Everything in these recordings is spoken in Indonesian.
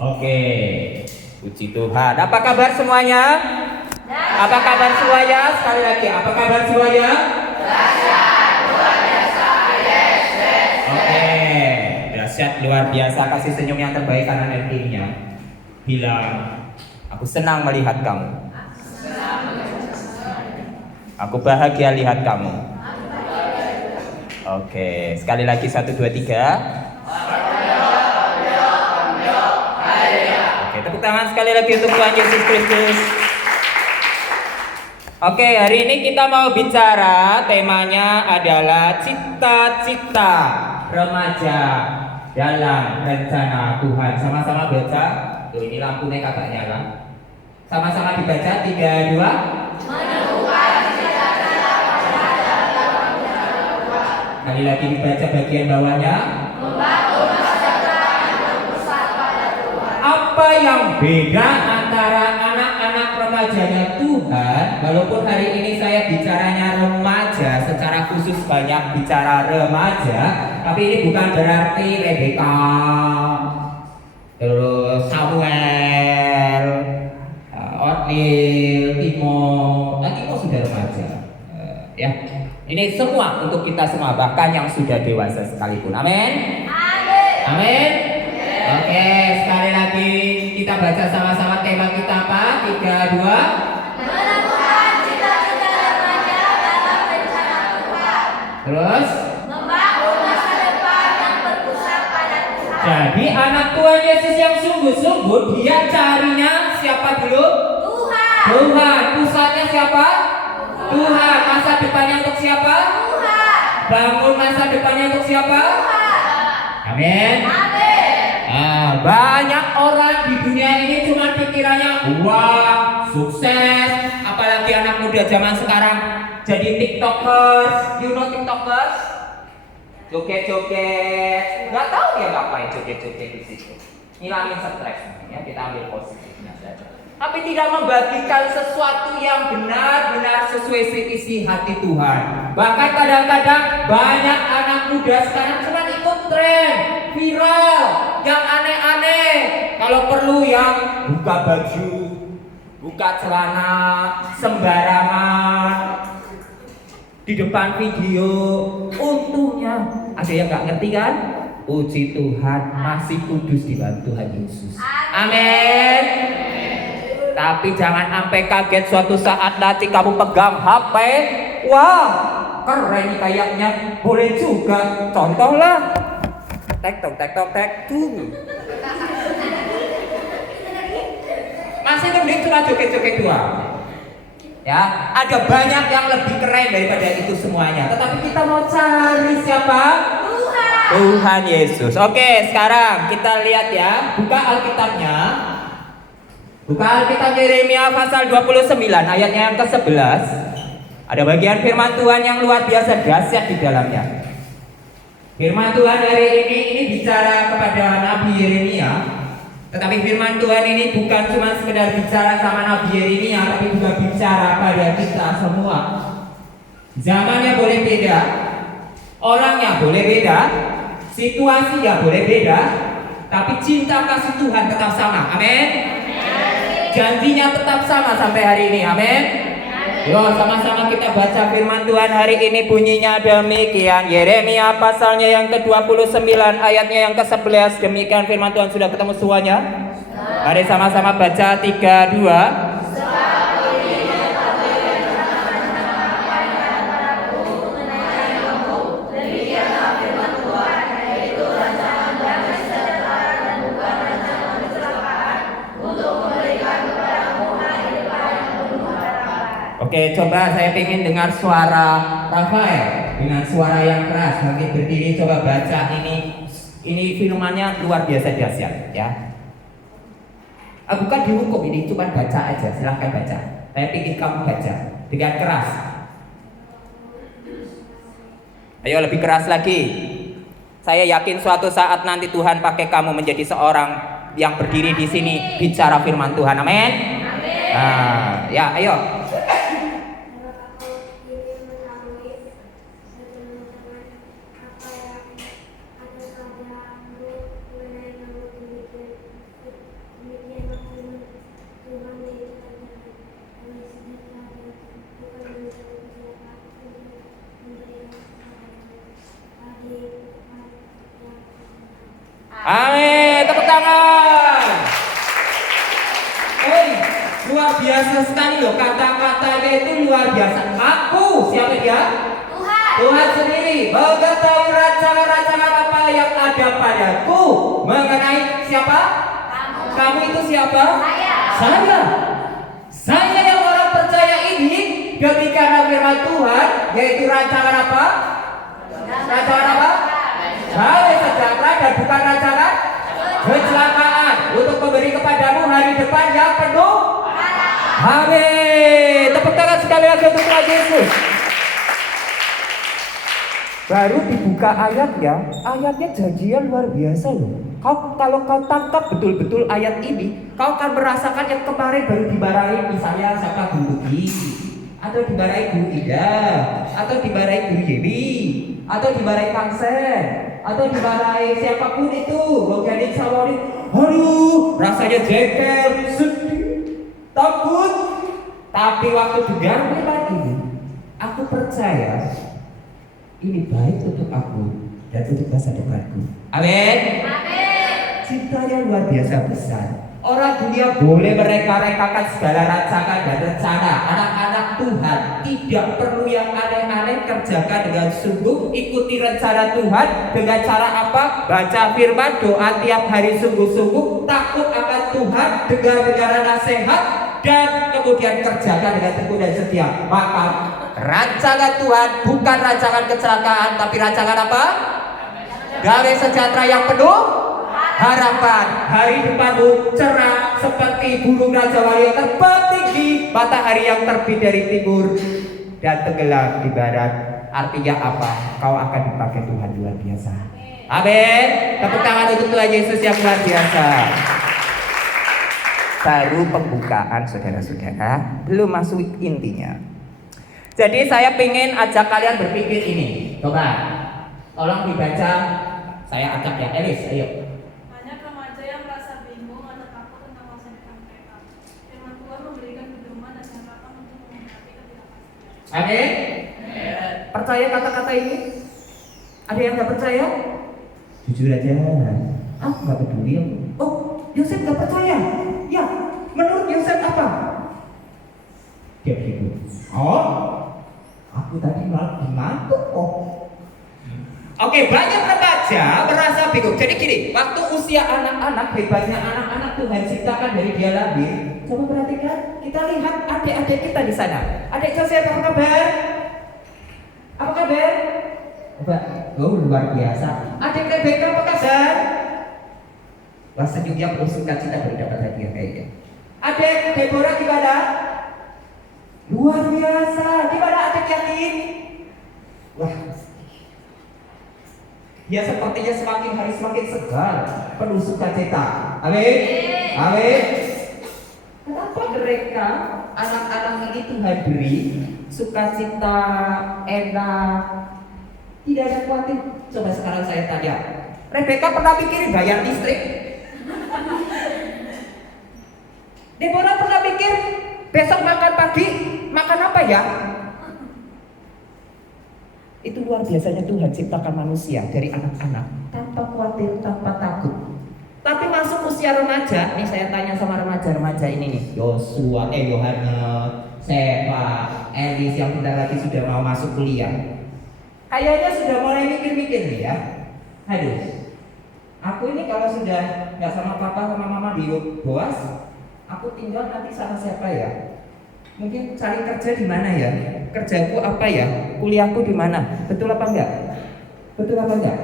Oke, puji Tuhan. Apa kabar semuanya? Apa kabar semuanya? Sekali lagi, apa kabar semuanya? Oke, dahsyat luar biasa, kasih senyum yang terbaik karena energinya. Bilang, aku senang melihat kamu. Aku bahagia lihat kamu. Oke, sekali lagi 1, 2, 3. Oke, tepuk tangan sekali lagi untuk Tuhan Yesus Kristus. Oke, hari ini kita mau bicara, temanya adalah cita-cita remaja dalam rencana Tuhan. Sama-sama baca. Tuh, ini lampunya kagak nyala. Sama-sama dibaca, 3, 2. Kali lagi dibaca bagian bawahnya. Apa yang beda antara anak-anak remajanya Tuhan? Walaupun hari ini saya bicaranya remaja, secara khusus banyak bicara remaja, tapi ini bukan berarti Rebecca, terus Samuel, Otnil, Timo sudah remaja, ya. Ini semua untuk kita semua, bahkan yang sudah dewasa sekalipun. Amin. Amin. Oke, sekali lagi kita baca sama-sama tema kita apa? 3, 2. Menemukan cita-cita remaja dalam rencana Tuhan. Terus? Membangun masa depan yang berpusat pada Tuhan. Jadi anak Tuhan Yesus yang sungguh-sungguh, dia carinya siapa dulu? Tuhan. Tuhan. Pusatnya siapa? Tuhan. Masa depannya untuk siapa? Tuhan. Bangun masa depannya untuk siapa? Tuhan. Amin. Amin. Banyak orang di dunia ini cuma pikirannya uang, sukses, apalagi anak muda zaman sekarang jadi tiktokers. You know tiktokers? Joget-joget, nggak tahu dia ngapain joget-joget di situ. Ngilangin stres, ya kita ambil positifnya saja. Tapi tidak membagikan sesuatu yang benar-benar sesuai isi hati Tuhan. Bahkan kadang-kadang banyak anak muda sekarang cuma ikut tren, viral, yang aneh-aneh. Kalau perlu yang buka baju, buka celana, sembarangan di depan video. Untungnya ada yang nggak ngerti kan? Puji Tuhan, masih kudus di dalam Tuhan Yesus. Amin. Tapi jangan sampai kaget suatu saat nanti kamu pegang HP. Wah, keren kayaknya. Boleh juga. Contohlah. Tektok. Masih mending cuma joget-joget doang. Ya, ada banyak yang lebih keren daripada itu semuanya. Tetapi kita mau cari siapa? Tuhan. Tuhan Yesus. Oke, sekarang kita lihat ya. Buka Alkitabnya. Buka Alkitab Yeremia pasal 29 ayatnya yang ke-11. Ada bagian firman Tuhan yang luar biasa dahsyat di dalamnya. Firman Tuhan hari ini bicara kepada Nabi Yeremia. Tetapi firman Tuhan ini bukan cuma sekedar bicara sama Nabi Yeremia, tapi juga bicara pada kita semua. Zamannya boleh beda, orangnya boleh beda, situasinya boleh beda, tapi cinta kasih Tuhan tetap sama. Amin. Janjinya tetap sama sampai hari ini. Amin. Yo, sama-sama kita baca firman Tuhan hari ini, bunyinya demikian. Yeremia pasalnya yang ke-29 ayatnya yang ke-11. Demikian firman Tuhan. Sudah ketemu semuanya? Mari sama-sama baca 3, 2. Oke, coba saya ingin dengar suara Rafael dengan suara yang keras. Mungkin berdiri, coba baca ini. Ini firmannya luar biasa dahsyat, ya. Bukan dihukum, ini cuma baca aja. Silahkan baca. Saya ingin kamu baca dengan keras. Ayo lebih keras lagi. Saya yakin suatu saat nanti Tuhan pakai kamu menjadi seorang yang berdiri di sini bicara firman Tuhan. Amin. Amin. Ya, ayo. Amin, tepuk tangan. Hei, luar biasa sekali loh, kata-katanya itu luar biasa. Aku, siapa dia? Tuhan. Tuhan sendiri mengetahui rancangan-rancangan apa yang ada padaku. Mengenai siapa? Kamu itu siapa? Saya. Saya yang orang percaya ini demikian firman Tuhan, yaitu rancangan apa? Rancangan apa? Damai sejahtera dan bukan rancangan kecelakaan, untuk memberi kepadamu hari depan yang penuh. Amin. Tepuk tangan sekali lagi untuk Tuhan Yesus. Baru dibuka ayatnya janjian luar biasa loh. Kalau kau tangkap betul-betul ayat ini, kau akan merasakan yang kemarin baru dimarahi, misalnya siapa guru I, atau dimarahi guru Ida, atau dimarahi guru Yemi, atau dimarahi Kang Sen, atau dimarahi siapapun itu, Boganik Sawari. Aduh, rasanya jengkel, sedih, takut. Tapi waktu dengar firman ini, aku percaya ini baik untuk aku dan untuk masa depanku. Amin. Cintanya luar biasa besar. Orang dunia boleh mereka-rekakan segala rancangan dan rencana. Anak-anak Tuhan tidak perlu yang aneh-aneh, kerjakan dengan sungguh, ikuti rencana Tuhan dengan cara apa? Baca firman, doa tiap hari sungguh-sungguh, takut akan Tuhan, dengar nasihat, dan kemudian kerjakan dengan tekun dan setia. Maka rancangan Tuhan bukan rancangan kecelakaan, tapi rancangan apa? Damai sejahtera yang penuh harapan. Hari depanmu cerah seperti burung raja wali yang terbang tinggi, matahari yang terbit dari timur dan tenggelam di barat. Artinya apa? Kau akan dipakai Tuhan luar biasa. Amin. Tepuk tangan untuk Tuhan Yesus yang luar biasa. Baru pembukaan, saudara-saudara, belum masuk intinya. Jadi saya pengen ajak kalian berpikir ini. Coba, tolong dibaca. Saya ajak ya, Elis, ayo. Banyak remaja yang merasa bingung atau takut tentang masa depan mereka. Firman Tuhan memberikan pedoman dan harapan untuk menghadapi ketidakpastian. Amin. Percaya kata-kata ini? Ada yang nggak percaya? Jujur aja. Ah, nggak peduli aku. Oh, Yosef nggak percaya. Ya, menurut Yosef apa? Dia begitu. Oh, aku tadi malah ngantuk kok. Oke, banyak remaja merasa bingung. Jadi gini, waktu usia anak-anak, bebasnya anak-anak Tuhan ciptakan dari dia lahir. Coba perhatikan, kita lihat adik-adik kita di sana. Adik Joseph, apa kabar? Apa kabar? Coba, oh luar biasa. Adik Rebecca, apa kabar? Wah, senyumnya penuh sukacita baru dapat hadiah kayaknya. Adik Deborah gimana? Luar biasa. Gimana adik Yakin? Wah, dia sepertinya semakin hari semakin segar, penuh sukacita. Amin. Amin. Kenapa mereka anak-anak ini Tuhan beri sukacita, enak, tidak ada khawatir? Coba sekarang saya tanya, Rebecca pernah pikirin bayar listrik? Deborah pernah pikir besok makan pagi makan apa ya? Itu luar biasanya Tuhan ciptakan manusia dari anak-anak tanpa khawatir, tanpa takut. Tapi masuk usia remaja, nih saya tanya sama remaja-remaja ini nih, Yosua, Yohanes, Seva, Elis yang bentar lagi sudah mau masuk kuliah. Kayaknya sudah mulai mikir-mikir nih ya. Aduh, aku ini kalau sudah nggak sama papa sama mama di Boas, aku tinggal nanti sama siapa ya? Mungkin cari kerja di mana ya? Kerjaku apa ya? Kuliahku di mana? Betul apa enggak? Betul apa enggak?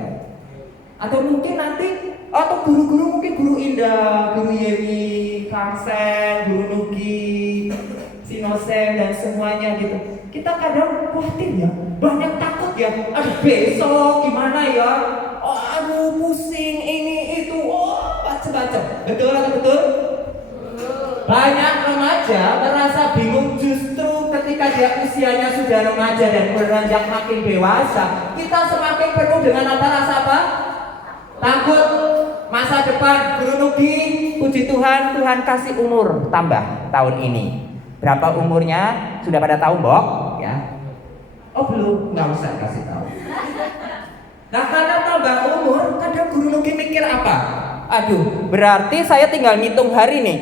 Atau mungkin nanti atau guru-guru, mungkin guru Indah, guru Yemi, Kansen, guru Nugi, Sinosen dan semuanya gitu. Kita kadang khawatir ya, banyak takut ya. Aduh besok gimana ya? Oh aduh pusing ini itu, oh macam-macam. Betul atau betul? Banyak remaja merasa bingung justru ketika dia usianya sudah remaja dan beranjak makin dewasa. Kita semakin penuh dengan rasa apa? Takut masa depan. Guru Nugi, puji Tuhan, Tuhan kasih umur tambah tahun ini. Berapa umurnya? Sudah pada tahu, Mbok? Ya. Oh belum, nggak usah kasih tahu. Nah karena tambah umur, kadang guru nugi mikir apa? Aduh, berarti saya tinggal ngitung hari nih.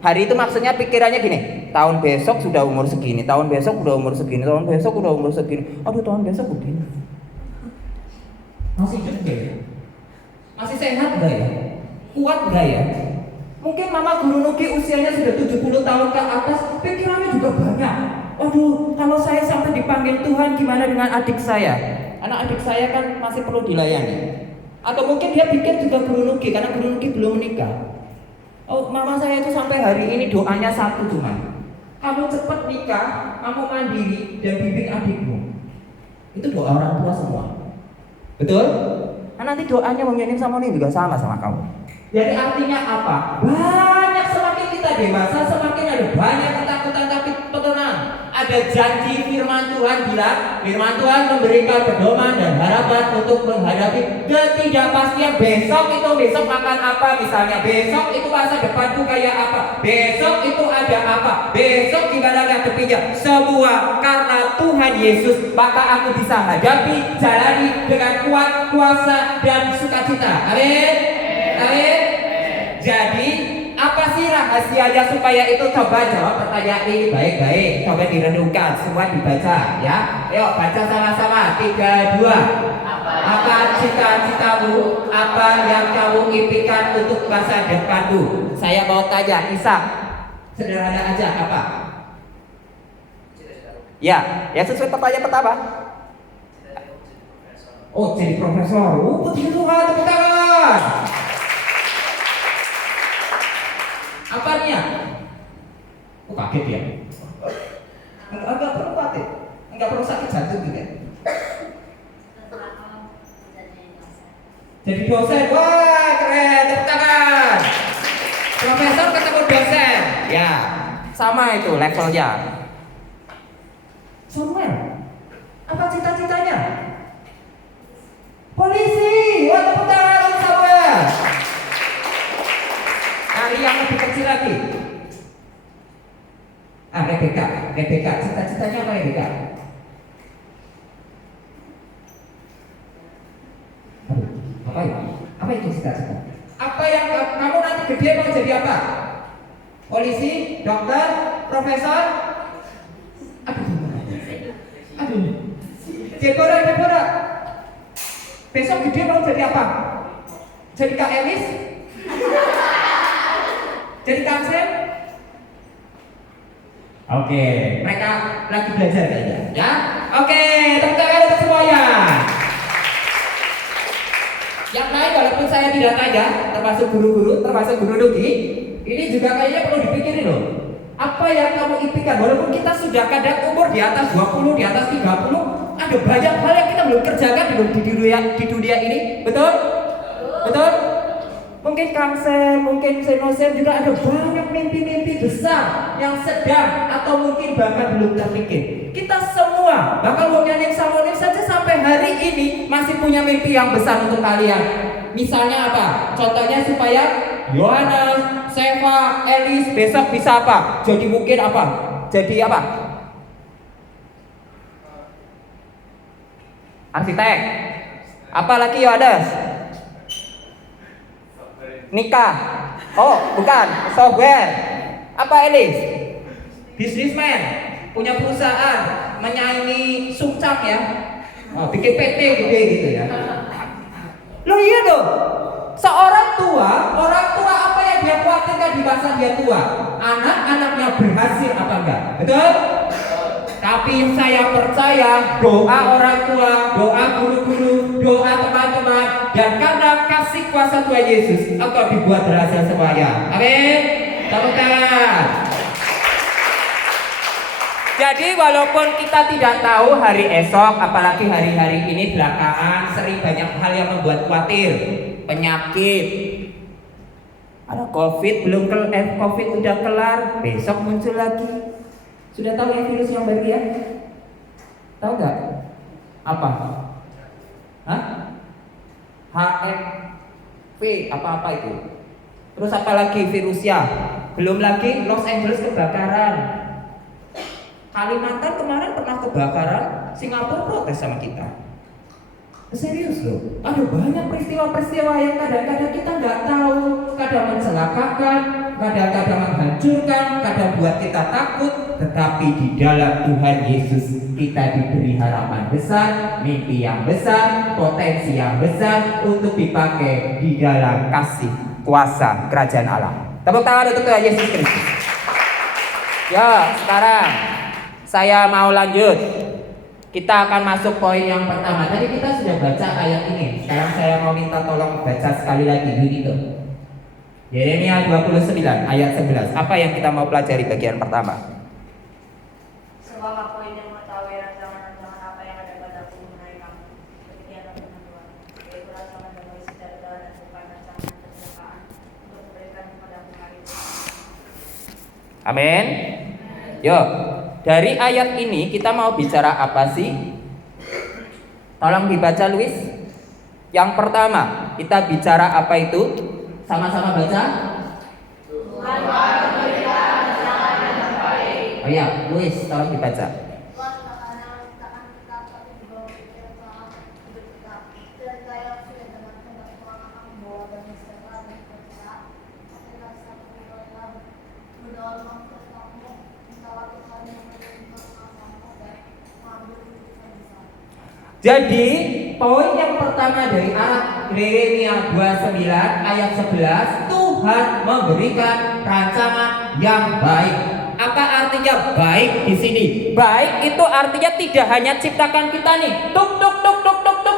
Hari itu maksudnya pikirannya gini, tahun besok sudah umur segini, tahun besok udah umur segini, tahun besok udah umur segini. Aduh, tahun besok udah. Masih hidup gak ya? Masih sehat gak ya? Kuat gak ya? Mungkin mama guru nugi usianya sudah 70 tahun ke atas, pikirannya juga banyak. Waduh, kalau saya sampai dipanggil Tuhan, gimana dengan adik saya? Anak adik saya kan masih perlu dilayani. Atau mungkin dia pikir juga guru nugi, karena guru nugi belum menikah. Oh, mama saya itu sampai hari ini doanya satu cuma, kamu cepat nikah, kamu mandiri dan bimbing adikmu. Itu doa orang tua semua. Betul? Nah, nanti doanya mengirim sama ini juga sama kamu. Jadi artinya apa? Banyak semakin kita dewasa, semakin ada banyak ketakutan, tapi tenang. Ada janji firman Tuhan bilang, firman Tuhan memberikan pedoman dan harapan untuk menghadapi ketidakpastian. Besok makan apa misalnya, besok itu masa depanku kayak apa, besok itu ada apa, besok gimana ngadepinya. Semua karena Tuhan Yesus, maka aku bisa hadapi, jalani dengan kuat, kuasa dan sukacita. Amin. Amin. Jadi apa sih rahasianya supaya itu? Coba jawab pertanyaan ini baik-baik. Coba direnungkan, semua dibaca ya. Yuk baca sama-sama. 3, 2. Apa cita-citamu? Apa yang kamu impikan untuk masa depanmu? Saya mau tanya, Isa. Sederhana aja, apa? Ya sesuai pertanyaan pertama. Oh, jadi profesor. Puji Tuhan, tepuk tangan. Apanya? Oh, kaget ya? Enggak perlu khawatir, enggak perlu sakit jantung juga. Jadi dosen, wah keren, tepuk tangan. Profesor ketemu dosen, ya sama itu levelnya. Samuel, apa cita-citanya? Polisi, wah tepuk tangan Samuel. Kali yang lebih kecil lagi. Rebecca, cita-citanya apa Rebecca? Apa itu cita-cita? Apa yang kamu nanti gede mau jadi apa? Polisi, dokter, profesor? Aduh. Deborah. Besok gede mau jadi apa? Jadi Kak Elis? Jadi kansel? Oke, mereka lagi belajar kayaknya, ya? Oke, tepuk tangan untuk semuanya. Yang lain walaupun saya tidak tanya, termasuk guru-guru, termasuk guru nugi, ini juga kayaknya perlu dipikirin loh. Apa yang kamu impikan? Walaupun kita sudah kadang umur di atas 20, di atas 30, ada banyak hal yang kita belum kerjakan di dunia ini, betul? Betul? Mungkin Kamsel, mungkin Senosen juga ada banyak mimpi-mimpi besar yang sedang atau mungkin bahkan belum terpikir. Kita semua, bahkan Wonyanim Samonim saja sampai hari ini masih punya mimpi yang besar untuk kalian. Misalnya apa? Contohnya supaya Yohana, Seva, Elis besok bisa apa? Jadi mungkin apa? Jadi apa? Arsitek. Apalagi Yohanes? Nikah. Oh, bukan, software. Apa Elis? Businessman, punya perusahaan, menyaingi Sungcang ya. Oh, bikin PT gede gitu ya. Loh iya dong. Seorang tua, orang tua apa yang dia khawatirkan di masa dia tua? Anak-anaknya berhasil apa enggak? Betul? Tapi saya percaya doa orang tua, doa guru-guru, doa teman-teman, dan karena kasih kuasa Tuhan Yesus akan dibuat berhasil semuanya. Amin. Tepuk tangan. Jadi walaupun kita tidak tahu hari esok, apalagi hari-hari ini belakangan sering banyak hal yang membuat khawatir. Penyakit, ada COVID COVID udah kelar, besok muncul lagi. Sudah tahu ya virus yang baru ya? Tahu nggak? Apa? Hah? HFV apa itu? Terus apa lagi virusnya? Belum lagi Los Angeles kebakaran. Kalimantan kemarin pernah kebakaran, Singapura protes sama kita. Serius loh, ada banyak peristiwa-peristiwa yang kadang-kadang kita nggak tahu, kadang mencelakakan, kadang-kadang menghancurkan, kadang buat kita takut. Tetapi di dalam Tuhan Yesus kita diberi harapan besar, mimpi yang besar, potensi yang besar untuk dipakai di dalam kasih kuasa kerajaan Allah. Tepuk tangan untuk Tuhan Yesus Kristus. Ya, sekarang saya mau lanjut. Kita akan masuk poin yang pertama. Tadi kita sudah baca ayat ini. Sekarang saya mau minta tolong baca sekali lagi itu. Yeremia 29 ayat 11. Apa yang kita mau pelajari bagian pertama? Sebab aku ini mengetahui rancangan-rancangan apa yang ada padaku mengenai kamu. Demikian firman Tuhan, yaitu rancangan damai sejahtera dan bukan rancangan kecelakaan, untuk memberikan kepadamu hari depan. Amin. Yuk, dari ayat ini kita mau bicara apa sih? Tolong dibaca Luis. Yang pertama, kita bicara apa itu? Sama-sama baca. Tuhan memberikan rancangan yang terbaik. Oh iya, Luis, tolong dibaca. Tuhan akan kita tapi juga berpikiran selama hidup kita. Dan saya sudah dengan kehendak Tuhan akan membawa damai sejahtera dan sukacita. Ketika satu keluarga berdoa untuk kamu, mintalah Tuhan yang menerima masamu dan mengambil keputusan besar. Jadi, poin yang pertama dari Yeremia 29 ayat 11, Tuhan memberikan rancangan yang baik. Apa artinya baik di sini? Baik itu artinya tidak hanya ciptakan kita nih, tuk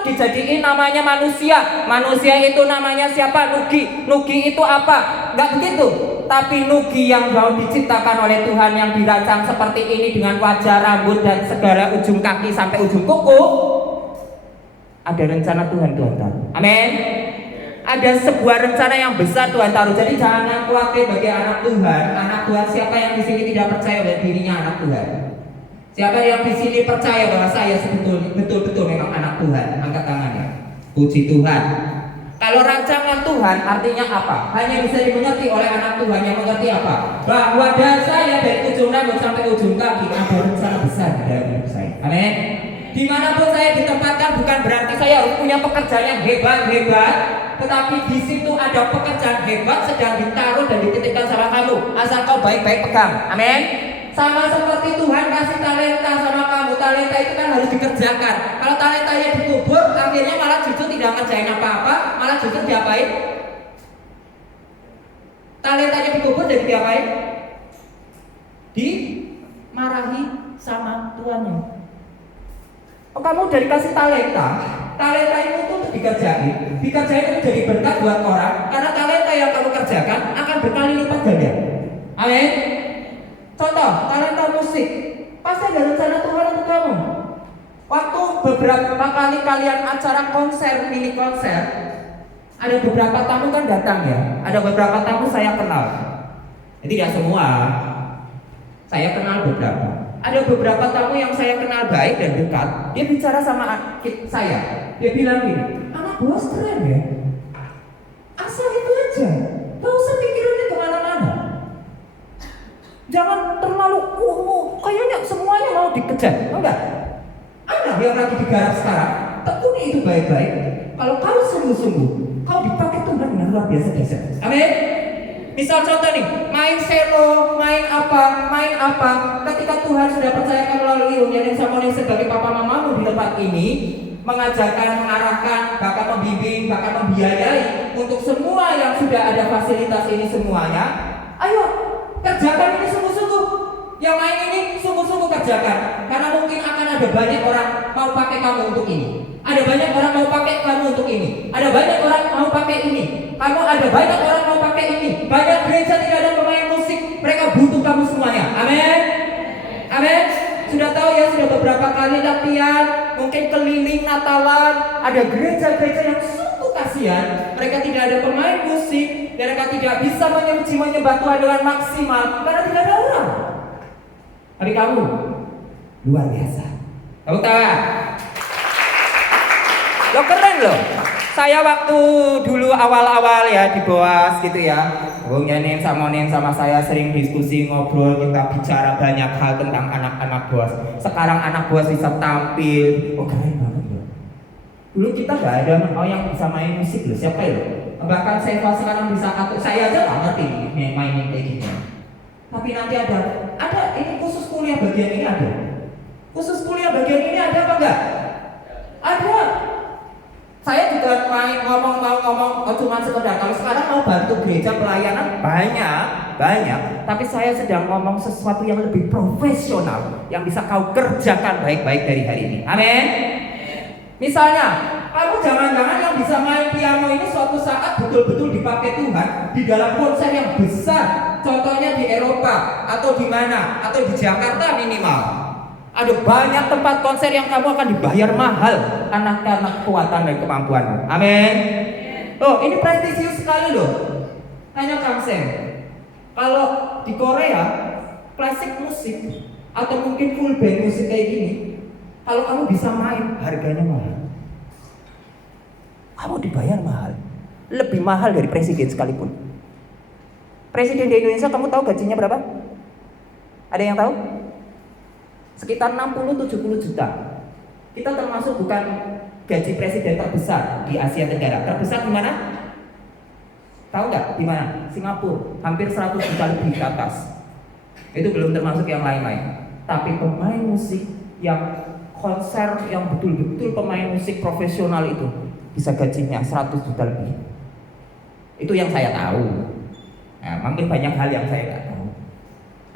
dijadiin namanya manusia. Manusia itu namanya siapa? Nugi itu apa? Enggak begitu. Tapi Nugi yang mau diciptakan oleh Tuhan, yang dirancang seperti ini dengan wajah, rambut dan segala ujung kaki sampai ujung kuku. Ada rencana Tuhan taruh. Amin. Ada sebuah rencana yang besar Tuhan taruh. Jadi jangan khawatir bagi anak Tuhan. Anak Tuhan, siapa yang di sini tidak percaya bahwa dirinya anak Tuhan? Siapa yang di sini percaya bahwa saya betul-betul memang anak Tuhan? Angkat tangannya. Puji Tuhan. Kalau rancangan Tuhan artinya apa? Hanya bisa dimengerti oleh anak Tuhan yang mengerti apa? Bahwa dari saya dari ujung rambut sampai ujung kaki ada rencana besar di dalam hidup saya. Amin. Dimanapun saya ditempatkan bukan berarti saya harus punya pekerjaan yang hebat-hebat, tetapi di situ ada pekerjaan hebat sedang ditaruh dan dititipkan sama kamu. Asal kau baik-baik pegang. Amin. Sama seperti Tuhan kasih talenta sama kamu. Talenta itu kan harus dikerjakan. Kalau talentanya dikubur, akhirnya malah justru tidak ngerjain apa-apa, malah justru diapain? Talentanya dikubur jadi diapain? Dimarahi sama tuannya. Oh, kamu udah dikasih talenta itu untuk dikerjain itu jadi berkat buat orang, karena talenta yang kamu kerjakan akan berkali lipat ganda. Amin. Contoh, talenta musik, pasti ada rencana Tuhan untuk kamu. Waktu beberapa kali kalian acara konser, mini konser, ada beberapa tamu kan datang ya, ada beberapa tamu saya kenal. Jadi tidak semua, saya kenal beberapa. Ada beberapa tamu yang saya kenal baik dan dekat. Dia bicara sama saya. Dia bilang gini, anak bos keren ya. Asal itu aja, gak usah pikirinnya kemana-mana. Jangan terlalu kayaknya semuanya mau dikejar. Enggak. Anak yang lagi digarap sekarang, tekuni itu baik-baik. Kalau kau sungguh-sungguh, kau dipakai Tuhan dengan luar biasa bisa. Amin. Misal contoh nih, main selo, main apa, ketika Tuhan sudah percayakan melalui Unyanin Samonin sebagai papa mamamu di tempat ini, mengajarkan, mengarahkan, bahkan membimbing, bahkan membiayai untuk semua yang sudah ada fasilitas ini semuanya. Ayo, kerjakan ini sungguh-sungguh. Yang main ini sungguh-sungguh kerjakan, karena mungkin akan ada banyak orang mau pakai kamu untuk ini. Ada banyak orang mau pakai kamu untuk ini. Ada banyak orang mau pakai ini. Ada banyak orang mau pakai ini. Banyak gereja tidak ada pemain musik. Mereka butuh kamu semuanya. Amin. Amin. Sudah tahu ya, sudah beberapa kali latihan, mungkin keliling Natalan. Ada gereja-gereja yang sungguh kasihan. Mereka tidak ada pemain musik. Mereka tidak bisa menyembah Tuhan dengan maksimal karena tidak ada orang. Tapi kamu luar biasa. Kamu tahu? Lo keren loh. Saya waktu dulu awal-awal ya di Boas gitu ya, Bung Yanin Samonin sama saya sering diskusi, ngobrol, kita bicara banyak hal tentang anak-anak Boas. Sekarang anak Boas bisa tampil, oh keren banget loh. Dulu kita nggak ada yang bisa main musik loh, siapa ya? Bahkan saya sekarang bisa atur, saya aja nggak ngerti mainin kayak gini. Tapi nanti ada ini khusus kuliah bagian ini ada. Khusus kuliah bagian ini ada apa enggak? Ada. Saya juga mau ngomong cuma sekedar kalau sekarang mau bantu gereja pelayanan banyak, tapi saya sedang ngomong sesuatu yang lebih profesional yang bisa kau kerjakan baik-baik dari hari ini. Amin. Misalnya, kamu jangan-jangan yang bisa main piano ini suatu saat betul-betul dipakai Tuhan di dalam konser yang besar, contohnya di Eropa atau di mana, atau di Jakarta minimal. Ada banyak tempat konser yang kamu akan dibayar mahal karena kekuatan dan kemampuanmu. Amin. Oh, ini prestisius sekali loh. Tanya Kang Sem. Kalau di Korea klasik musik atau mungkin full band musik kayak gini, kalau kamu bisa main harganya mahal. Kamu dibayar mahal. Lebih mahal dari presiden sekalipun. Presiden di Indonesia kamu tahu gajinya berapa? Ada yang tahu? Sekitar 60-70 juta. Kita termasuk bukan gaji presiden terbesar di Asia Tenggara. Terbesar di mana? Tahu nggak? Di mana? Singapura. Hampir 100 juta lebih ke atas. Itu belum termasuk yang lain-lain. Tapi pemain musik yang konser yang betul-betul pemain musik profesional itu bisa gajinya 100 juta lebih. Itu yang saya tahu. Nah, mungkin banyak hal yang saya nggak tahu.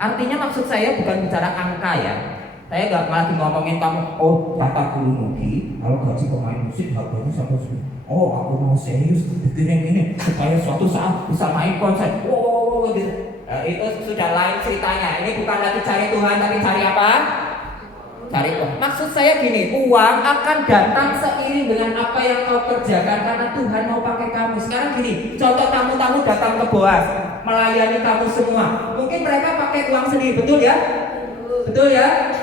Artinya maksud saya bukan bicara angka ya. Saya nggak lagi ngomongin kamu, oh kata guru Nugi, kalau gaji pemain musik harganya sampai segitu. Oh aku mau serius bikin ini supaya suatu saat bisa main konser. Oh gitu. Itu sudah lain ceritanya. Ini bukan lagi cari Tuhan, tapi cari apa? Cari Tuhan. Maksud saya gini, uang akan datang seiring dengan apa yang kau kerjakan karena Tuhan mau pakai kamu. Sekarang gini, contoh tamu-tamu datang ke Boas, melayani kamu semua. Mungkin mereka pakai uang sendiri, betul ya? Betul ya?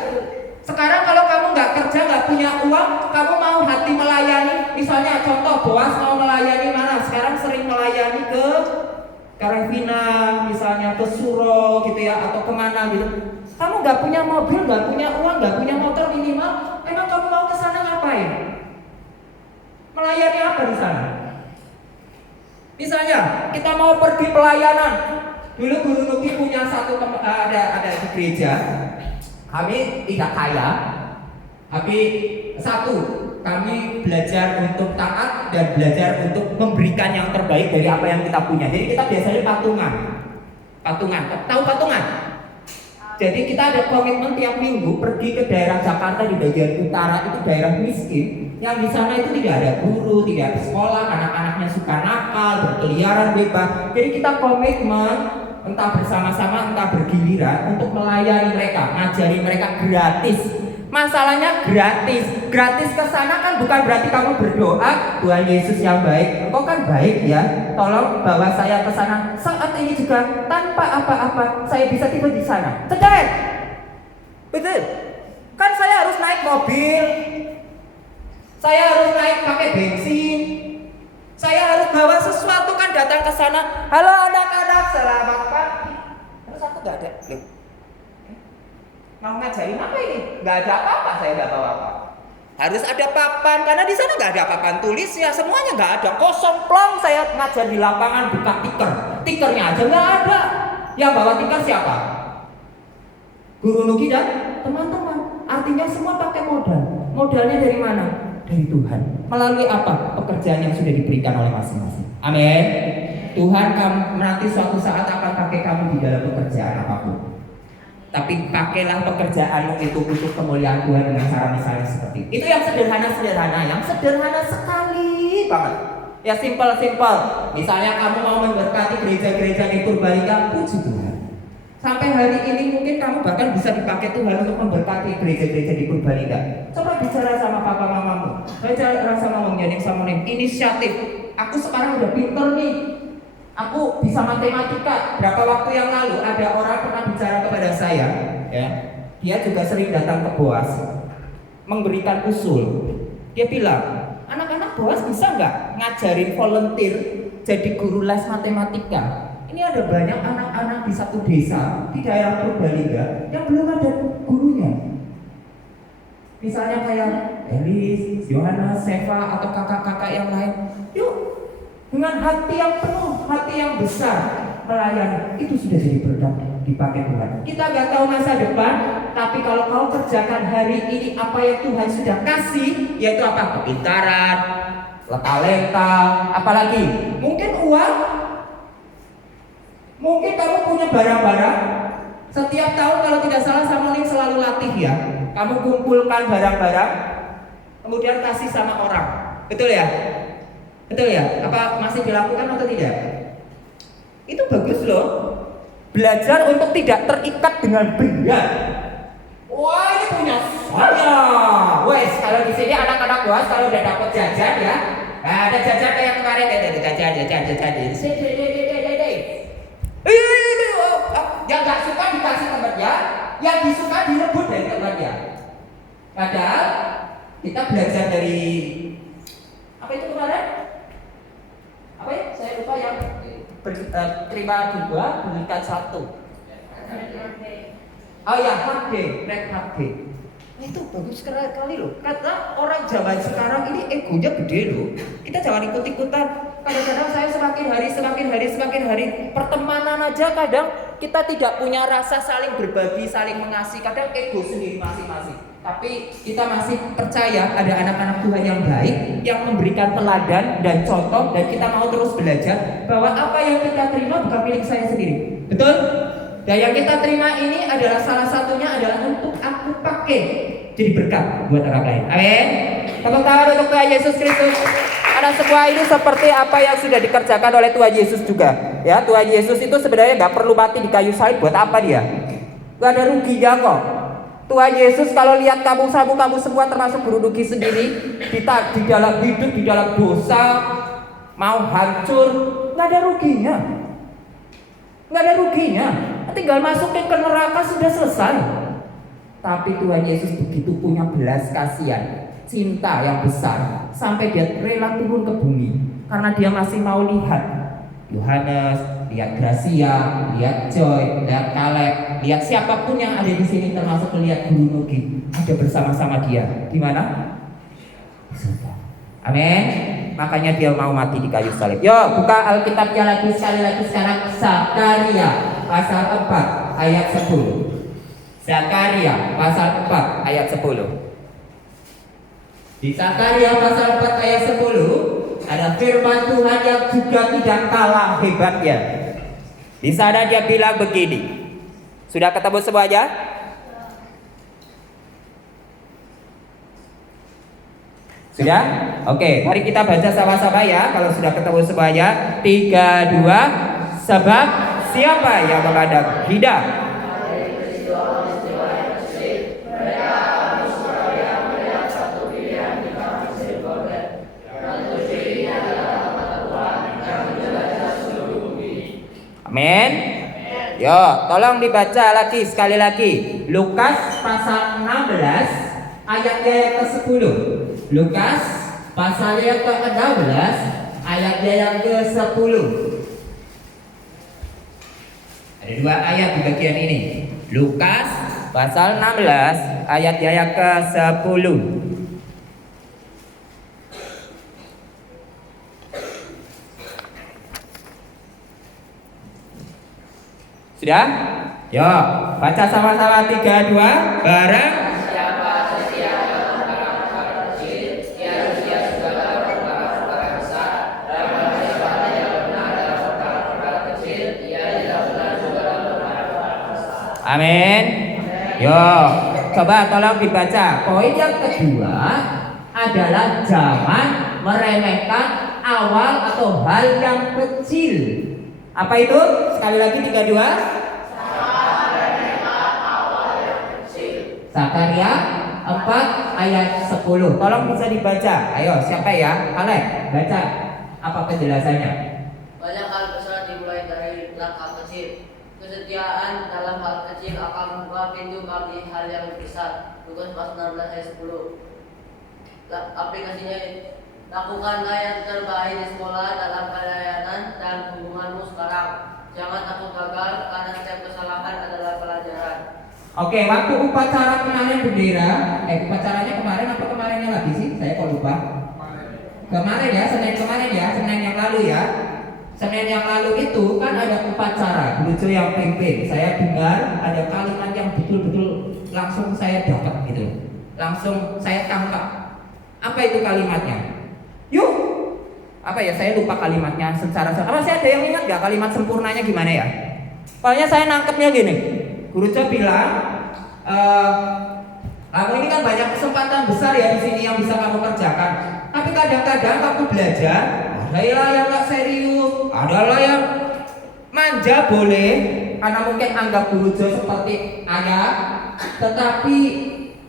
Sekarang kalau kamu nggak kerja, nggak punya uang, kamu mau hati melayani, misalnya contoh Boas mau melayani mana? Sekarang sering melayani ke Karevina, misalnya ke Suro gitu ya, atau kemana gitu. Kamu nggak punya mobil, nggak punya uang, nggak punya motor minimal, emang kamu mau ke sana ngapain? Melayani apa di sana? Misalnya kita mau pergi pelayanan, dulu Guru Nugi punya ada di gereja. Kami tidak kaya, tapi satu, kami belajar untuk taat dan belajar untuk memberikan yang terbaik dari apa yang kita punya. Jadi kita biasanya patungan. Tahu patungan? Jadi kita ada komitmen tiap minggu pergi ke daerah Jakarta di bagian utara, itu daerah miskin, yang di sana itu tidak ada guru, tidak ada sekolah, anak-anaknya suka nakal, berkeliaran bebas. Jadi kita komitmen entah bersama-sama, entah bergiliran untuk melayani mereka, ngajari mereka gratis. Masalahnya gratis. Gratis ke sana kan bukan berarti kamu berdoa, Tuhan Yesus yang baik, engkau kan baik ya, tolong bawa saya ke sana. Saat ini juga tanpa apa-apa saya bisa tiba di sana. Cedek. Betul. Kan saya harus naik mobil. Saya harus naik pakai bensin. Saya harus bawa sesuatu kan datang ke sana. Halo anak-anak, selamat pagi. Terus aku nggak ada. Mau ngajarin apa ini? Nggak ada apa-apa, saya nggak bawa apa. Harus ada papan karena di sana nggak ada papan tulis ya, semuanya nggak ada, kosong plong. Saya ngajar di lapangan buka tiker, tikernya aja nggak ada. Yang bawa tiker siapa? Guru Nugi dan teman-teman. Artinya semua pakai modal. Modalnya dari mana? Dari Tuhan. Melalui apa? Pekerjaan yang sudah diberikan oleh masing-masing. Amin. Tuhan nanti suatu saat akan pakai kamu di dalam pekerjaan apapun. Tapi pakailah pekerjaanmu itu untuk kemuliaan Tuhan dengan cara misalnya seperti itu. Itu yang sederhana-sederhana, yang sederhana sekali banget. Ya simpel-simpel. Misalnya kamu mau memberkati gereja-gereja di Purbalingga, puji Tuhan. Sampai hari ini mungkin kamu bahkan bisa dipakai Tuhan untuk memberkati gereja-gereja di Purbalingga. Coba bicara sama papa mamamu, bicara sama Om Janing sama Ning. Inisiatif. Aku sekarang udah pinter nih. Aku bisa matematika. Berapa waktu yang lalu ada orang pernah bicara kepada saya, ya. Dia juga sering datang ke Boas, memberikan usul. Dia bilang, anak-anak Boas bisa nggak ngajarin volunteer jadi guru les matematika? Ini ada banyak anak-anak di satu desa di daerah Purbalingga yang belum ada gurunya. Misalnya kayak Elis, Yohana, Seva, atau kakak-kakak yang lain. Yuk, dengan hati yang penuh, hati yang besar melayani, itu sudah jadi berkat dipakai Tuhan. Kita nggak tahu masa depan, tapi kalau kau kerjakan hari ini apa yang Tuhan sudah kasih, yaitu apa? Kepintaran, talenta, apalagi mungkin uang, mungkin kamu punya barang-barang. Setiap tahun kalau tidak salah Samuel selalu latih ya, kamu kumpulkan barang-barang, kemudian kasih sama orang, betul ya? Betul ya? Apa masih dilakukan atau tidak? Itu bagus loh. Belajar untuk tidak terikat dengan benda. Wah, ini punya saya. Wes, kalau di sini anak-anak bos kalau udah dapat jajan ya, ada jajan kayak kemarin, ada jajan. Yang nggak suka dikasih temannya, yang disuka direbut dari temannya. Padahal kita belajar dari apa itu kemarin? Apa ya? Saya lupa yang terima 2, berikan 1. Oh ya, HD, red HD. Itu bagus sekali loh. Kata orang zaman sekarang ini egonya gede loh. Kita jangan ikut-ikutan. Kadang-kadang saya semakin hari pertemanan aja kadang kita tidak punya rasa saling berbagi, saling mengasihi. Kadang ego sendiri masing-masing. Tapi kita masih percaya ada anak-anak Tuhan yang baik, yang memberikan teladan dan contoh, dan kita mau terus belajar bahwa apa yang kita terima bukan milik saya sendiri. Betul? Dan yang kita terima ini adalah salah satunya adalah untuk aku pakai jadi berkat buat orang lain. Amin. Tepuk tangan untuk Tuhan Yesus Kristus. Ada semua ini seperti apa yang sudah dikerjakan oleh Tuhan Yesus juga. Ya, Tuhan Yesus itu sebenarnya nggak perlu mati di kayu salib. Buat apa dia? Gak ada ruginya kok. Tuhan Yesus kalau lihat kamu semua termasuk guru rugi sendiri di dalam hidup, di dalam dosa, mau hancur, nggak ada ruginya. Nggak ada ruginya. Tinggal masukin ke neraka sudah selesai. Tapi Tuhan Yesus begitu punya belas kasihan, cinta yang besar, sampai dia rela turun ke bumi karena dia masih mau lihat Yohanes, lihat Gracia, lihat Joy, lihat Caleb, lihat siapapun yang ada di sini, termasuk lihat Guru Nugi, ada bersama-sama dia. Di mana? Amin. Makanya dia mau mati di kayu salib. Yuk, buka Alkitabnya lagi sekali lagi sekarang. Zakaria pasal 4 ayat 10. Zakaria pasal 4 ayat 10. Di Zakaria pasal 4 ayat 10 ada firman Tuhan yang juga tidak kalah hebatnya. Di sana dia bilang begini. Sudah ketemu semuanya? Sudah? Oke, mari kita baca sama-sama ya. Kalau sudah ketemu semuanya, 3, 2. Sebab siapa yang menghadap hidup? Amin. Yo, tolong dibaca lagi sekali lagi. Lukas pasal 16 ayatnya yang ke-10. Lukas pasal yang ke-16 ayatnya yang ke-10. Ada 2 ayat di bagian ini. Lukas pasal 16 ayatnya yang ke-10. Sudah? Yo, baca sama-sama 3, 2, bareng. Siapa setia dalam perkara kecil, dia segala perkara besar. Dan siapa yang benar dalam perkara kecil, dia tidak benar juga dalam perkara besar. Amin. Yo, coba tolong dibaca. Poin yang kedua adalah jangan meremehkan awal atau hal yang kecil. Apa itu? Sekali lagi 3, 2. Zakaria 4 ayat 10. Tolong bisa dibaca. Ayo, siapa ya? Alek, baca. Apa penjelasannya? Banyak hal besar dimulai dari langkah kecil. Kesetiaan dalam hal kecil akan membuka pintu bagi hal yang besar. Lukas pasal 16 ayat 10. Aplikasinya, lakukanlah yang terbaik di sekolah, dalam pelayanan dan hubunganmu sekarang. Jangan takut gagal, karena setiap kesalahan adalah pelajaran. Oke, waktu upacara kemarin bendera, upacaranya kemarin apa kemarinnya lagi sih? Saya kok lupa. Kemarin ya, Senin yang lalu ya. Senin yang lalu itu kan ada upacara Gurujo yang pimpin. Saya dengar ada kalimat yang betul-betul langsung saya dapat gitu. Langsung saya tangkap. Apa itu kalimatnya? Yuk. Apa ya? Saya lupa kalimatnya secara apa sih, ada yang ingat gak kalimat sempurnanya gimana ya? Pokoknya saya nangkepnya gini. Gurujo bilang, kamu ini kan banyak kesempatan besar ya di sini yang bisa kamu kerjakan. Tapi kadang-kadang kamu belajar, ada yang nggak serius, ada yang manja boleh, karena mungkin anggap Gurujo seperti ayah. Tetapi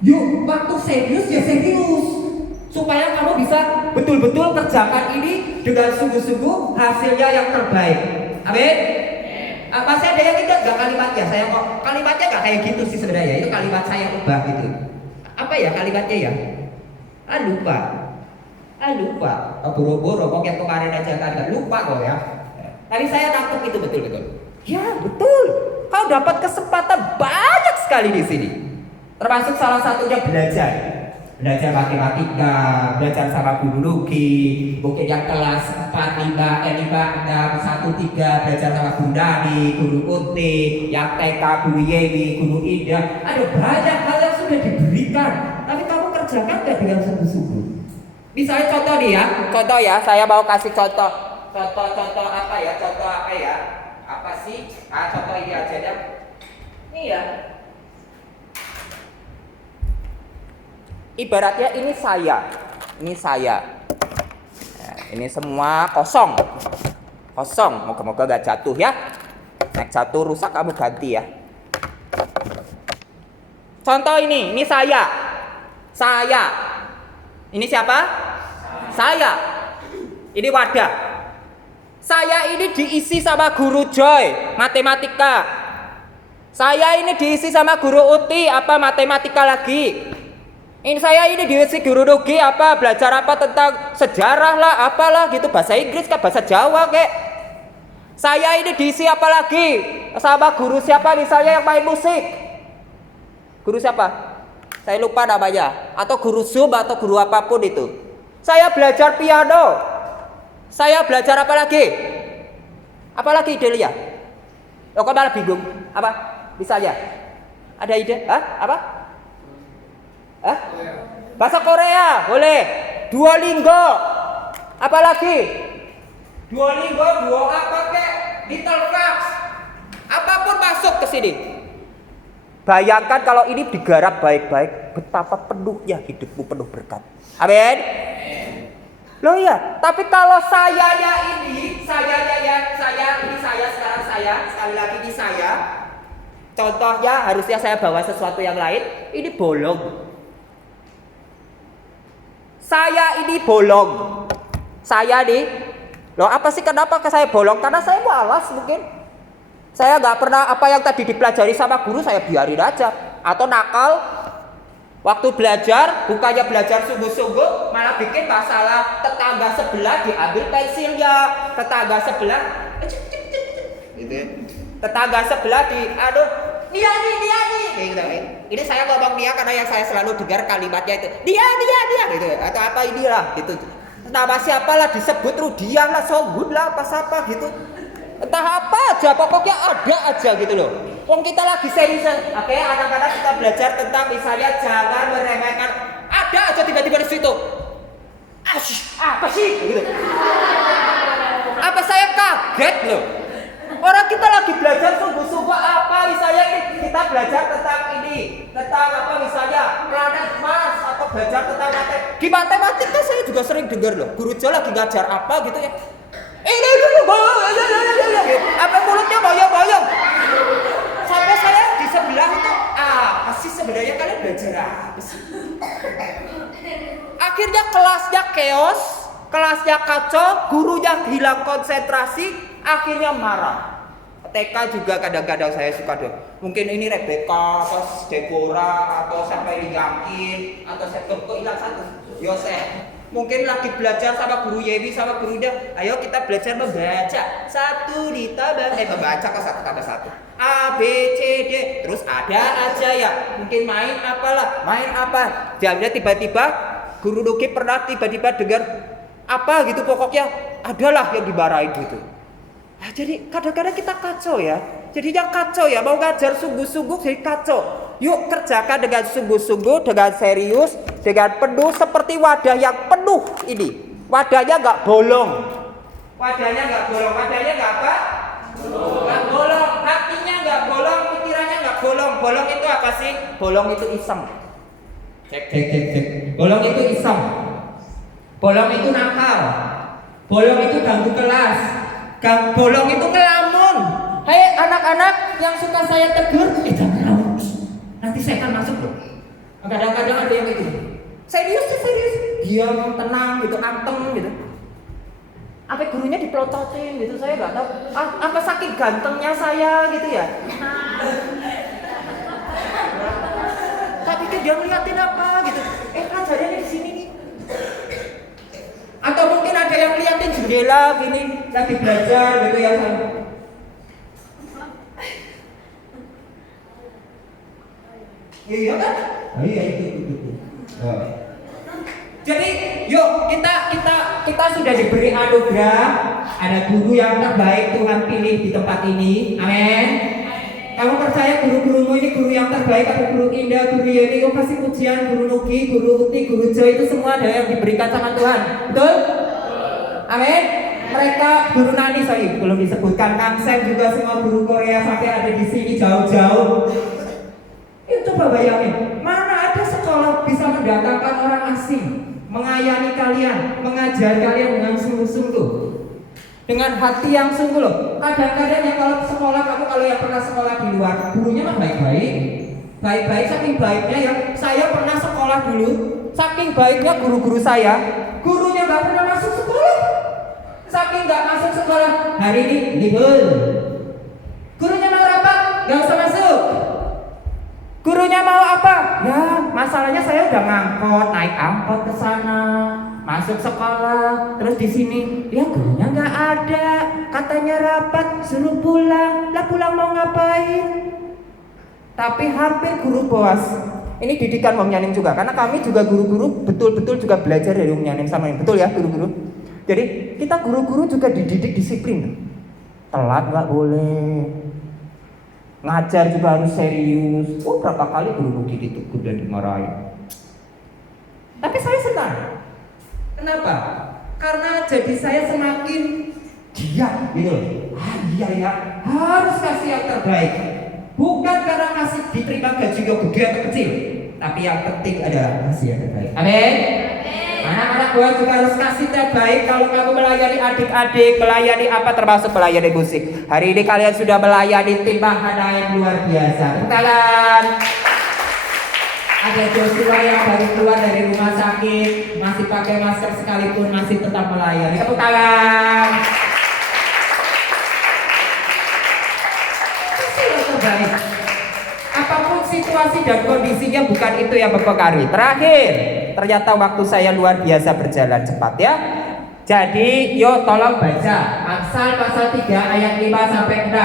yuk waktu serius ya serius, supaya kamu bisa betul-betul kerjakan ini dengan sungguh-sungguh hasilnya yang terbaik. Amin. Masih ada yang tidak nggak kalimatnya? Saya kok kalimatnya nggak kayak gitu sih sebenarnya. Itu kalimat saya ubah gitu. Apa ya kalimatnya ya? Lupa. Boro-boro pokoknya kemarin aja kan lupa kok ya. Tapi saya tangkap itu betul-betul. Ya betul. Kau dapat kesempatan banyak sekali di sini. Termasuk salah satunya belajar matematika, belajar sama guru logi, mungkin yang kelas 4, 5, 6, 1, 3 belajar sama guru Dani, guru Kunti, yang TK, guru Yewi, guru Ida. Ada banyak hal yang sudah diberikan, tapi kamu kerjakan gak dengan sungguh-sungguh? Misalnya contoh nih ya, saya mau kasih contoh apa ya? Apa sih? Contoh ini aja ya. Nih ya. Ibaratnya ini saya. Nah, ini semua kosong. Moga-moga gak jatuh ya. Nek jatuh rusak kamu ganti ya. Contoh ini saya. Ini siapa? Saya. Ini wadah. Saya ini diisi sama guru Joy, matematika. Saya ini diisi sama guru Uti, apa matematika lagi. Ini saya ini diisi guru Rugi apa belajar apa tentang sejarah lah apalah gitu, bahasa Inggris kah bahasa Jawa kek. Saya ini diisi apa lagi sama guru siapa misalnya yang main musik. Guru siapa? Saya lupa namanya. Atau guru Zoom atau guru apapun itu. Saya belajar piano. Saya belajar apa lagi? Apa lagi Delia? Kok malah bingung? Apa? Misalnya? Ada ide? Apa? Bahasa Korea boleh. Duolingo. Apa lagi? Duolingo, duo apa kek? Little Fox. Apapun masuk ke sini. Bayangkan kalau ini digarap baik-baik, betapa penuhnya hidupmu penuh berkat. Amin. Loh ya, tapi kalau saya sekali lagi ini saya. Contohnya harusnya saya bawa sesuatu yang lain, ini bolong. Saya ini bolong. Saya nih. Loh apa sih kenapa saya bolong? Karena saya malas mungkin. Saya nggak pernah apa yang tadi dipelajari sama guru saya biarin aja. Atau nakal. Waktu belajar, bukannya belajar sungguh-sungguh, malah bikin masalah tetangga sebelah diambil pensilnya. Tetangga sebelah gitu. Tetangga sebelah dia nih gitu. Ini saya ngomong dia karena yang saya selalu dengar kalimatnya itu dia gitu atau apa inilah gitu. Nama siapalah disebut Rudiah lah, Songgun lah, apa gitu. Entah apa aja, pokoknya ada aja gitu loh. Wong kita lagi serius. Oke, anak-anak kita belajar tentang misalnya jangan meremehkan. Ada aja tiba-tiba di situ. Apa sih gitu. Apa saya kaget loh. Orang kita lagi belajar sungguh-sungguh apa misalnya kita belajar tentang ini, tentang apa misalnya planet Mars atau belajar tentang matematika. Di matematika saya juga sering dengar loh, guru Jo lagi ngajar apa gitu ya. Ini apa mulutnya boyong-boyong. Sampai saya di sebelah itu, apa sih sebenarnya kalian belajar apa sih? Akhirnya kelasnya chaos, kelasnya kacau, gurunya hilang konsentrasi, akhirnya marah. TK juga kadang-kadang saya suka dong. Mungkin ini Rebecca, atau Deborah, atau siapa ini Yakin, atau saya kok hilang satu. Yosef. Mungkin lagi belajar sama guru Yewi sama guru Ida. Ayo kita belajar membaca. 1 ditambah membaca ke 1 tambah 1. A, B, C, D. Terus ada aja ya, mungkin main apalah, main apa. Jamnya tiba-tiba guru logik pernah tiba-tiba dengar apa gitu, pokoknya adalah yang dimarahin gitu. Nah, jadi kadang-kadang kita kacau ya. Jadinya kacau ya, mau ngajar sungguh-sungguh jadi kacau. Yuk kerjakan dengan sungguh-sungguh, dengan serius, dengan penuh seperti wadah yang penuh ini. Wadahnya nggak bolong. Wadahnya nggak bolong. Wadahnya nggak apa? Nggak bolong. Hatinya nggak bolong, pikirannya nggak bolong. Bolong itu apa sih? Bolong itu iseng. Cek. Bolong itu iseng. Bolong itu nakal. Bolong itu ganggu kelas. Bolong itu ngelamun. Hei anak-anak yang suka saya tegur, jangan ngelamun. Nanti saya akan masuk loh. Kadang-kadang ada yang gitu. Serius. Diam, tenang gitu, anteng gitu. Apa gurunya dipelototin gitu, saya nggak tahu. Apa saking gantengnya saya gitu ya. Tapi dia ngeliatin apa gitu. Pelajarannya di sini nih. Atau mungkin ada yang ngeliatin jendela gini, lagi belajar gitu ya. Iya kan? Iya itu. Jadi yuk kita sudah diberi anugerah, ada guru yang terbaik Tuhan pilih di tempat ini. Amin. Kamu percaya guru-gurumu ini guru yang terbaik, atau guru Indah, guru Yeni, kasih pujian, guru Nugi, guru Uti, guru Jo, itu semua ada yang diberikan sama Tuhan. Betul? Amin. Mereka guru Nani, belum disebutkan, Kang Sem juga, semua guru Korea sampai ada di sini jauh-jauh. Coba bayangin, mana ada sekolah bisa mendatangkan orang asing, mengayani kalian, mengajar kalian dengan sungguh-sungguh, dengan hati yang sungguh loh. Kadang-kadang ya kalau sekolah, kamu kalau yang pernah sekolah di luar, gurunya mah baik-baik, saking baiknya ya. Saya pernah sekolah dulu, saking baiknya guru-guru saya, gurunya nggak pernah masuk sekolah, saking nggak masuk sekolah. Hari ini libur, gurunya mau rapat, nggak usah masuk. Gurunya mau apa? Ya, masalahnya saya udah ngangkot, naik angkot ke sana, masuk sekolah, terus di sini, ya gurunya nggak ada, katanya rapat, suruh pulang. Lah pulang mau ngapain? Tapi hampir guru boas. Ini didikan Om Nyanim juga, karena kami juga guru-guru betul-betul juga belajar dari Om Nyanim sama ini, betul ya guru-guru. Jadi kita guru-guru juga dididik disiplin. Telat nggak boleh. Ngajar juga harus serius. Berapa kali guru ditegur dan dimarahin. Tapi saya senang. Kenapa? Karena jadi saya semakin giat gitu. Iya ya, harus kasih yang terbaik. Bukan karena kasih diterima gaji yang gede atau kecil, tapi yang penting adalah kasih yang terbaik. Amin. Anak-anak gua juga harus kasih terbaik. Kalau kamu melayani adik-adik, melayani apa, termasuk melayani musik. Hari ini kalian sudah melayani tim Mahana yang luar biasa. Tangan. Ada Joshua yang baru keluar dari rumah sakit, masih pakai masker sekalipun masih tetap melayani. Tepuk tangan. Kasih yang terbaik. Apapun situasi dan kondisinya, bukan itu yang mempengaruhi. Terakhir, ternyata waktu saya luar biasa berjalan cepat ya. Jadi yuk tolong baca Amsal pasal 3 ayat 5 sampai 6.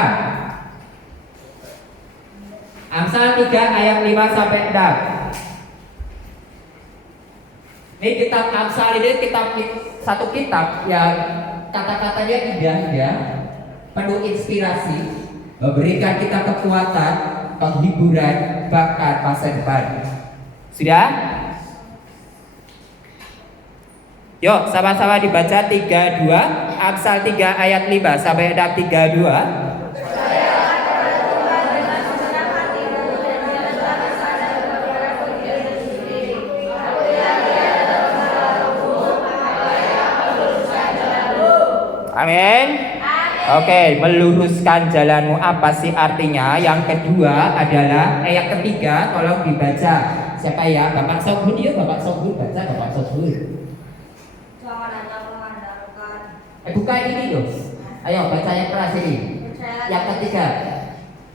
Amsal 3 ayat 5 sampai 6. Ini kitab Amsal ini satu kitab yang kata-katanya indah, penuh inspirasi, memberikan kita kekuatan, penghiburan, bahkan masa depan. Sudah? Yuk sama-sama dibaca 32 Amsal 3 ayat 5 sampai 6. 32. Amin. Oke, meluruskan jalanmu, apa sih artinya? Yang kedua adalah yang ketiga, tolong dibaca. Siapa ya? Bapak Sobun, yuk Bapak Sobun baca, Bapak Sobun. Jangan hanya mengandalkan. Buka ini loh. Ayo baca yang keras ini. Yang ketiga,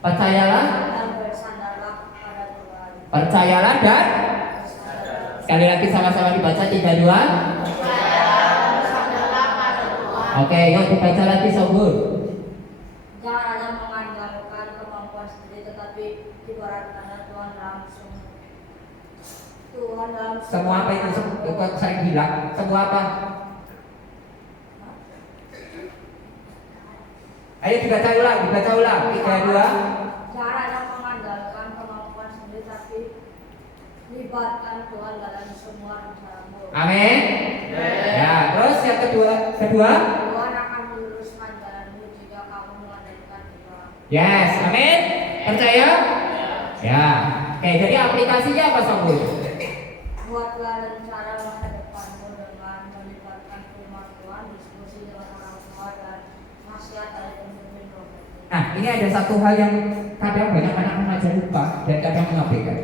percayalah Dan bersandarlah pada Tuhan. Percayalah dan sekali lagi sama-sama dibaca 32. Oke, yuk dibaca lagi Sobun. Jangan hanya mengandalkan kemampuan kemampuan sendiri, tetapi diperankan Tuhan langsung. Tuhan langsung. Semua apa itu? Saya bilang semua apa? Ayo dibaca ulang. 3, 2. Jangan mengandalkan kemampuan sendiri, tapi libatkan Tuhan dalam semua rencanamu. Amin. Ya, terus yang kedua. Tuhan akan meluruskan jalanmu jika kamu mengandalkan Tuhan. Yes, amin. Percaya? Ya. Oke, jadi aplikasinya apa Samuel? Buatlah rencana masa depanmu dengan melibatkan firman Tuhan, diskusi dengan orang tua, dan nasihat dari pemimpin roh. Nah, ini ada satu hal yang kadang banyak anak remaja lupa dan kadang mengabaikan.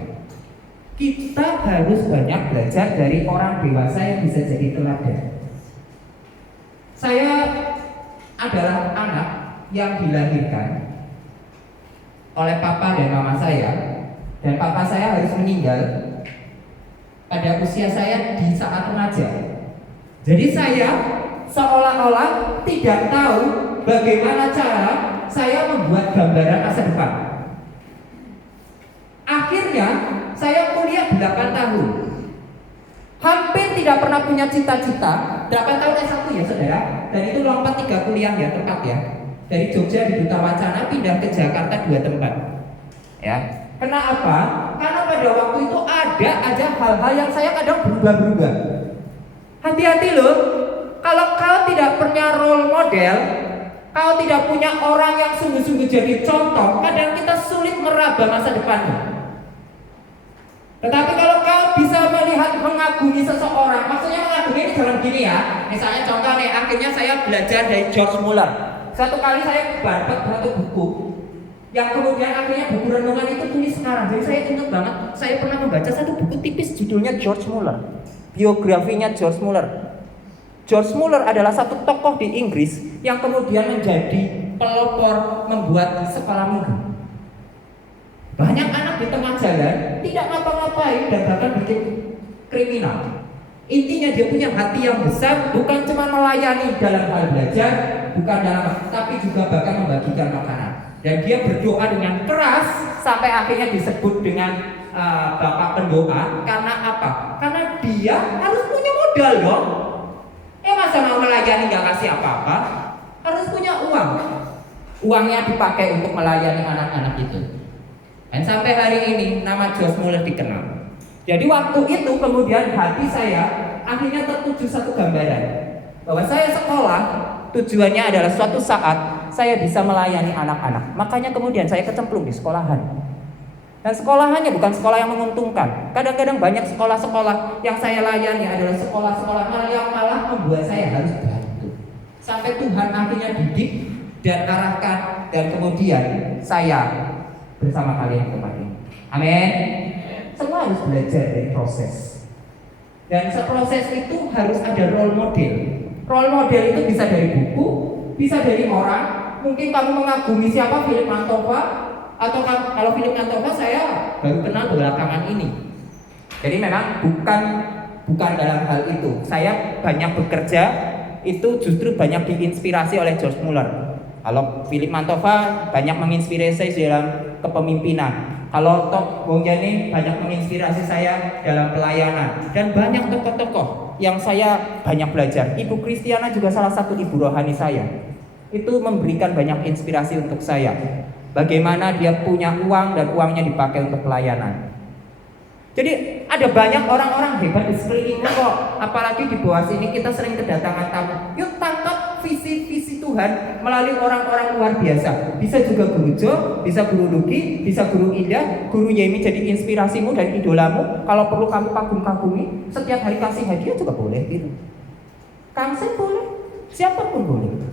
Kita harus banyak belajar dari orang dewasa yang bisa jadi teladan. Saya adalah anak yang dilahirkan oleh papa dan mama saya, dan papa saya harus meninggal pada usia saya di saat remaja. Jadi saya seolah-olah tidak tahu bagaimana cara saya membuat gambaran masa depan. Akhirnya saya kuliah 8 tahun. Hampir tidak pernah punya cita-cita. 8 tahun S1 ya saudara. Dan itu lompat 3 kuliah ya, tempat ya. Dari Jogja di Duta Wacana pindah ke Jakarta 2 tempat. Ya. Kenapa? Karena pada waktu itu ada aja hal-hal yang saya kadang berubah-berubah. Hati-hati loh. Kalau kau tidak punya role model, kau tidak punya orang yang sungguh-sungguh jadi contoh, kadang kita sulit meraba masa depanmu. Tetapi kalau kau bisa melihat, mengagumi seseorang, maksudnya mengagumi ini jangan gini ya. Misalnya contoh nih, akhirnya saya belajar dari George Muller. Satu kali saya dapat satu buku yang kemudian akhirnya buku renungan itu tulis sekarang. Jadi saya ingat banget, saya pernah membaca satu buku tipis judulnya George Muller, biografinya George Muller. George Muller adalah satu tokoh di Inggris yang kemudian menjadi pelopor membuat sekolah minggu. Banyak anak di tengah jalan tidak ngapa-ngapain dan bahkan bikin kriminal. Intinya dia punya hati yang besar, bukan cuma melayani dalam hal belajar, bukan dalam, tapi juga bahkan membagikan makanan. Dan dia berdoa dengan keras sampai akhirnya disebut dengan Bapak Pendoa. Karena apa? Karena dia harus punya modal dong. Masa mau melayani gak kasih apa-apa? Harus punya uang. Uangnya dipakai untuk melayani anak-anak itu. Dan sampai hari ini nama George Muller dikenal. Jadi waktu itu kemudian hati saya akhirnya tertuju satu gambaran bahwa saya sekolah tujuannya adalah suatu saat saya bisa melayani anak-anak. Makanya kemudian saya kecemplung di sekolahan. Dan sekolahannya bukan sekolah yang menguntungkan. Kadang-kadang banyak sekolah-sekolah yang saya layani adalah sekolah-sekolah yang malah membuat saya harus bantu. Sampai Tuhan akhirnya didik dan arahkan, dan kemudian saya bersama kalian di tempat ini. Amin. Semua harus belajar dari proses. Dan seproses itu harus ada role model. Role model itu bisa dari buku, bisa dari orang. Mungkin kamu mengagumi siapa, Philip Mantova. Atau kalau Philip Mantova saya baru kenal belakangan ini. Jadi memang bukan dalam hal itu. Saya banyak bekerja itu justru banyak diinspirasi oleh George Muller. Kalau Philip Mantova banyak menginspirasi saya dalam kepemimpinan. Kalau Bung Jani banyak menginspirasi saya dalam pelayanan. Dan banyak tokoh-tokoh yang saya banyak belajar. Ibu Kristiana juga salah satu ibu rohani saya. Itu memberikan banyak inspirasi untuk saya. Bagaimana dia punya uang dan uangnya dipakai untuk pelayanan. Jadi ada banyak orang-orang hebat di sekelilingmu kok. Apalagi di bawah sini kita sering kedatangan tamu. Yuk tangkap visi-visi Tuhan melalui orang-orang luar biasa. Bisa juga Guru Jo, bisa Guru Luki, bisa Guru Ilya, Guru Yemi jadi inspirasimu dan idolamu. Kalau perlu kamu kagum-kagumi, setiap hari kasih hadiah juga boleh gitu. Kangsen boleh, siapapun boleh.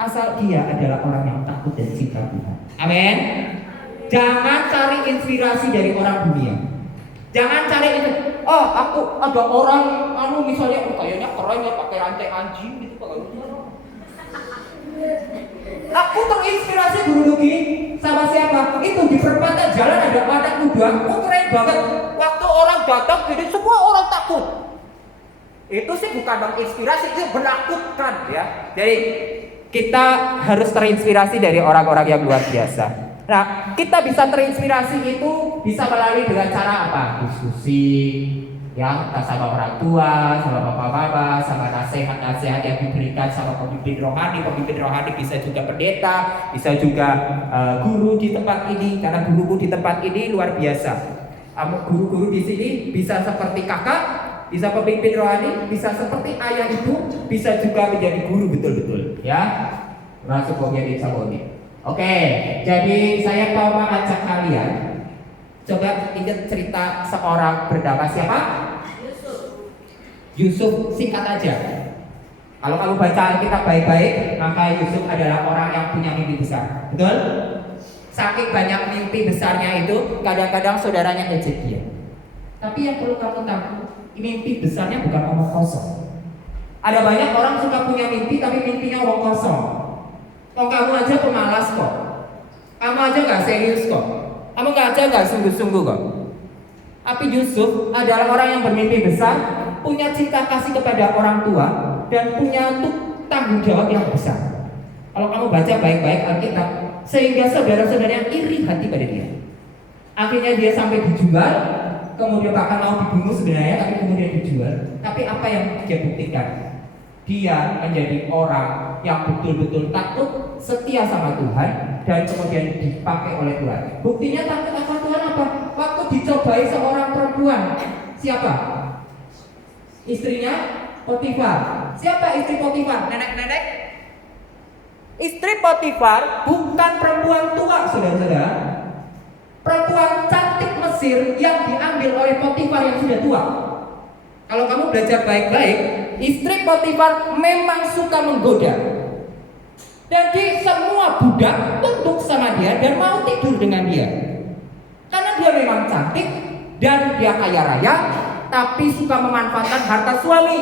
Asal dia adalah orang yang takut dan cinta Tuhan. Amin. Jangan cari inspirasi dari orang dunia. Jangan cari itu. Oh, aku ada orang misalnya kayaknya keren ya pakai rantai anjing gitu Pak. Aku terinspirasi Guru Luki sama siapa? Itu di perempatan jalan ada anak muda, keren banget. Waktu orang datang jadi semua orang takut. Itu sih bukan menginspirasi, itu menakutkan ya. Jadi kita harus terinspirasi dari orang-orang yang luar biasa. Nah, kita bisa terinspirasi itu bisa melalui dengan cara apa? Diskusi, ya, entah sama orang tua, sama bapak-bapak, sama nasihat-nasihat yang diberikan sama pemimpin rohani. Pemimpin rohani bisa juga pendeta, bisa juga guru di tempat ini, karena guru di tempat ini luar biasa. Guru-guru di sini bisa seperti kakak, bisa pemimpin rohani, bisa seperti ayah ibu, bisa juga menjadi guru betul-betul, ya. Masuk bagian Saboni. Oke, jadi saya mau mengajak kalian coba ingat cerita seorang bernama siapa? Yusuf, singkat aja. Kalau kamu baca Alkitab baik-baik, maka Yusuf adalah orang yang punya mimpi besar. Betul? Saking banyak mimpi besarnya itu, kadang-kadang saudaranya ejek dia. Tapi yang perlu kamu tahu, mimpi besarnya bukan omong kosong. Ada banyak orang suka punya mimpi, tapi mimpinya omong kosong. Oh, kamu aja pemalas kok. Kamu aja gak serius kok. Kamu aja gak sungguh-sungguh kok. Tapi Yusuf adalah orang yang bermimpi besar, punya cinta kasih kepada orang tua, dan punya tanggung jawab yang besar. Kalau kamu baca baik-baik Alkitab, sehingga saudara-saudara yang iri hati pada dia. Akhirnya dia sampai dijual, kemudian bahkan mau dibunuh sebenarnya, tapi kemudian dijual. Tapi apa yang dia buktikan? Dia menjadi orang yang betul-betul takut, setia sama Tuhan, dan kemudian dipakai oleh Tuhan. Buktinya takut sama Tuhan apa? Waktu dicobai seorang perempuan. Siapa? Istrinya Potifar. Siapa istri Potifar? Nenek-nenek? Istri Potifar bukan perempuan tua, saudara-saudara. Perempuan cantik Mesir yang diambil oleh Potifar yang sudah tua. Kalau kamu belajar baik-baik, istri Potifar memang suka menggoda. Jadi semua budak tunduk sama dia dan mau tidur dengan dia. Karena dia memang cantik dan dia kaya raya, tapi suka memanfaatkan harta suami.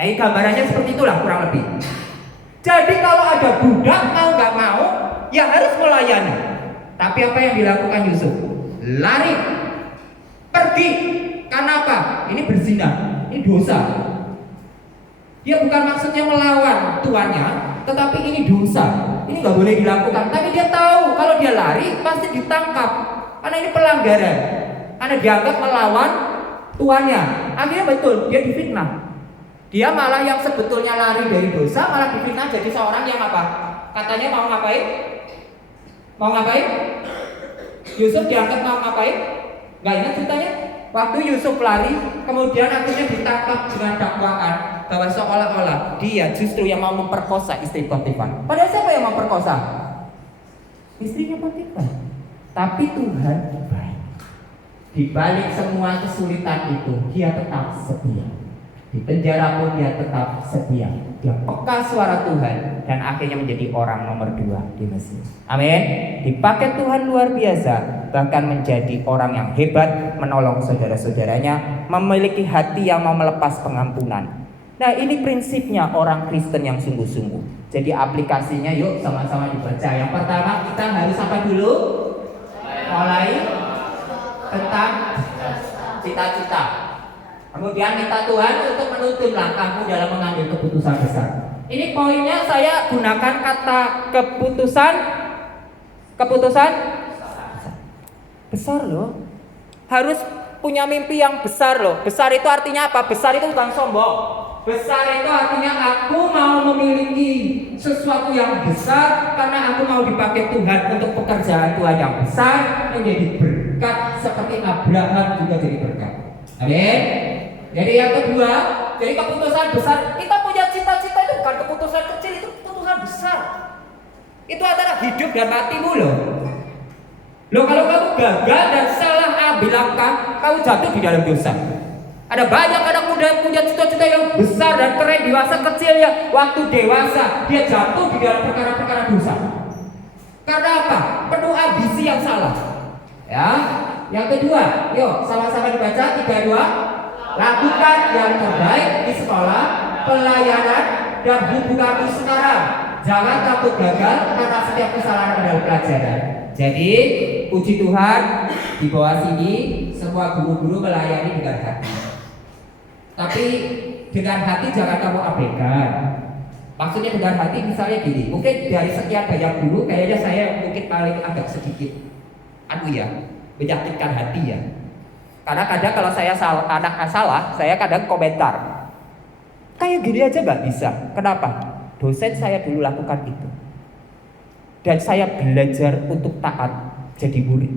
Nah, gambarannya seperti itulah kurang lebih. Jadi kalau ada budak mau gak mau, ya harus melayani. Tapi apa yang dilakukan Yusuf? Lari, pergi. Karena apa? Ini berzina, ini dosa. Dia bukan maksudnya melawan tuannya, tetapi ini dosa. Ini nggak boleh dilakukan. Tapi dia tahu kalau dia lari pasti ditangkap. Karena ini pelanggaran. Karena dianggap melawan tuannya. Akhirnya betul, dia difitnah. Dia malah yang sebetulnya lari dari dosa malah difitnah jadi seorang yang apa? Katanya mau ngapain? Mau ngapain? Yusuf diangkat mau ngapain? Gak ingat ceritanya? Waktu Yusuf lari, kemudian akhirnya ditangkap dengan dakwaan bahwa seolah-olah dia justru yang mau memperkosa istri Potifar. Padahal siapa yang memperkosa? Istrinya Potifar. Tapi Tuhan baik. Di balik semua kesulitan itu, dia tetap setia. Di penjara pun dia tetap setia. Dia peka suara Tuhan dan akhirnya menjadi orang nomor 2 di Mesir. Amin. Dipakai Tuhan luar biasa, bahkan menjadi orang yang hebat, menolong saudara-saudaranya, memiliki hati yang mau melepas pengampunan. Nah, ini prinsipnya orang Kristen yang sungguh-sungguh. Jadi aplikasinya yuk sama-sama dibaca. Yang pertama kita harus apa dulu? Mulai tentang cita-cita. Kemudian minta Tuhan untuk menuntun langkahmu dalam mengambil keputusan besar. Ini poinnya saya gunakan kata keputusan besar loh. Harus punya mimpi yang besar loh. Besar itu artinya apa? Besar itu bukan sombong. Besar itu artinya aku mau memiliki sesuatu yang besar karena aku mau dipakai Tuhan untuk pekerjaan Tuhan yang besar, menjadi berkat seperti Abraham juga jadi berkat. Amin. Jadi yang kedua, jadi keputusan besar. Kita punya cita-cita itu bukan keputusan kecil, itu keputusan besar. Itu antara hidup dan matimu loh. Loh, kalau kamu gagal dan salah ambil langkah, kamu jatuh di dalam dosa. Ada banyak anak muda yang punya cita-cita yang besar dan keren di masa kecilnya. Waktu dewasa, dia jatuh di dalam perkara-perkara dosa. Karena apa? Penuh ambisi yang salah. Ya. Yang kedua, yuk sama-sama dibaca 3, 2. Lakukan yang terbaik di sekolah, pelayanan, dan hubunganmu sekarang. Jangan takut gagal karena setiap kesalahan adalah pelajaran. Jadi, puji Tuhan, di bawah sini semua guru-guru melayani dengan hati. Tapi dengan hati jangan kamu abaikan. Maksudnya dengar hati misalnya gini, mungkin dari sekian banyak guru kayaknya saya mungkin paling agak sedikit menyakitkan hati ya. Karena kadang kalau saya salah, anak salah, saya kadang komentar. Kayak gini aja nggak bisa. Kenapa? Dosen saya dulu lakukan itu. Dan saya belajar untuk taat jadi murid.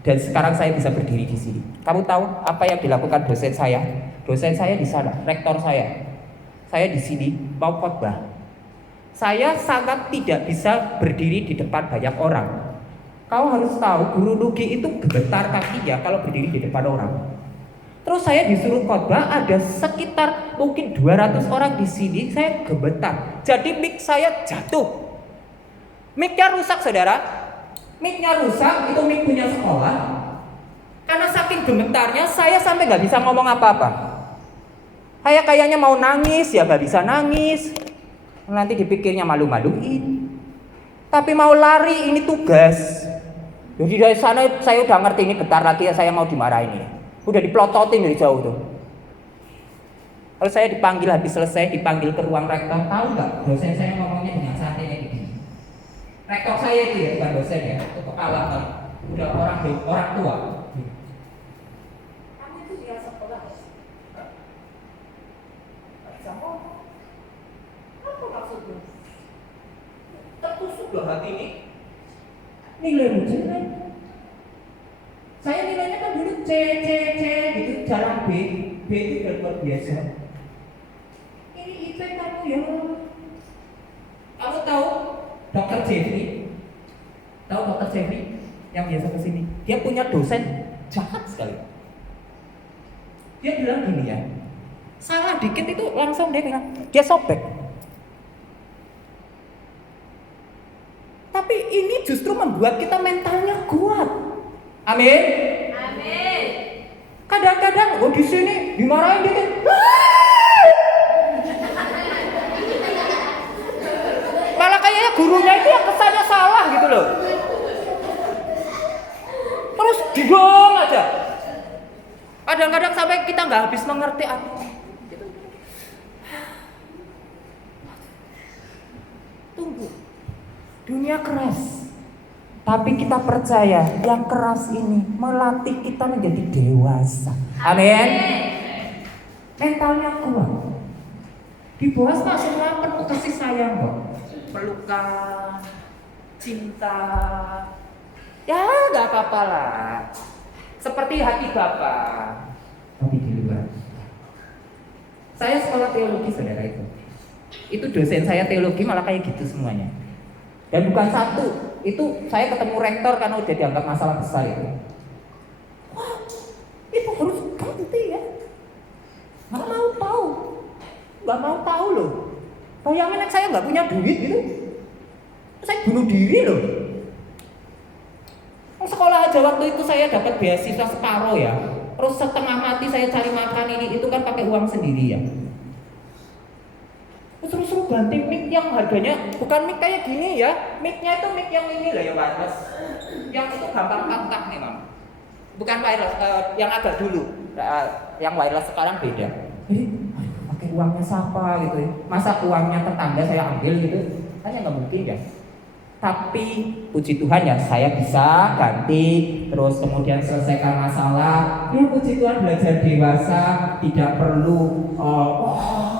Dan sekarang saya bisa berdiri di sini. Kamu tahu apa yang dilakukan dosen saya? Dosen saya di sana, rektor saya. Saya di sini mau khotbah. Saya sangat tidak bisa berdiri di depan banyak orang. Kau harus tahu, guru Nugi itu gemetar kakinya kalau berdiri di depan orang. Terus saya disuruh khotbah, ada sekitar mungkin 200 orang di sini, saya gemetar. Jadi mic saya jatuh. Mic-nya rusak, saudara. Mic-nya rusak, itu mic punya sekolah. Karena saking gemetarnya, saya sampai nggak bisa ngomong apa-apa. Saya kayaknya mau nangis, ya nggak bisa nangis. Nanti dipikirnya malu-maluin. Tapi mau lari, ini tugas. Jadi dari sana saya udah ngerti ini bentar lagi ya saya mau dimarahin ya. Udah diplototin dari jauh tuh. Kalau saya dipanggil habis selesai, dipanggil ke ruang rektor, tahu nggak? Dosen saya ngomongnya dengan santainya begini. Rektor saya itu ya, bukan dosen ya, itu kepala kan. Udah orang tua. Kamu itu dia sekolah. Apa maksudnya? Tertusuk loh hati ini. Nilai jelek. Saya nilainya kan dulu C gitu, jarang B itu udah luar biasa. Ini IP kamu ya. Kamu tahu Dr. Jeffrey? Tahu Dr. Jeffrey yang biasa kesini? Dia punya dosen jahat sekali. Dia bilang gini ya, salah dikit itu langsung dia sobek. Tapi ini justru membuat kita mentalnya kuat. Amin. Amin. Kadang-kadang di sini dimarahin dikit. Malah kayaknya gurunya itu yang kesannya salah gitu loh. Terus diam aja. Kadang-kadang sampai kita nggak habis mengerti apa. Tunggu. Dunia keras, tapi kita percaya yang keras ini melatih kita menjadi dewasa. Amin. Mentalnya kuat. Di bawah Pak semua penuh kasih sayang kok. Pelukan, cinta. Ya nggak apa-apa lah. Seperti hati Bapak. Tapi di luar. Saya sekolah teologi saudara itu. Itu dosen saya teologi malah kayak gitu semuanya. Dan bukan satu, itu saya ketemu rektor karena udah dianggap masalah besar itu. Wah, itu harus ganti ya. Nggak mau tahu loh. Bayangin saya nggak punya duit gitu, saya bunuh diri loh. Sekolah aja waktu itu saya dapat beasiswa separuh ya. Terus setengah mati saya cari makan ini itu kan pakai uang sendiri ya. Terus ganti mic yang harganya bukan mic kayak gini ya, micnya itu mic yang ini lah ya wireless, yang itu gampang patah memang, bukan wireless, yang agak dulu, yang wireless sekarang beda. Jadi pakai uangnya siapa gitu ya, masa uangnya tetangga saya ambil gitu, hanya nggak mungkin ya. Tapi puji Tuhan ya saya bisa ganti, terus kemudian selesaikan masalah. Ya puji Tuhan belajar dewasa, tidak perlu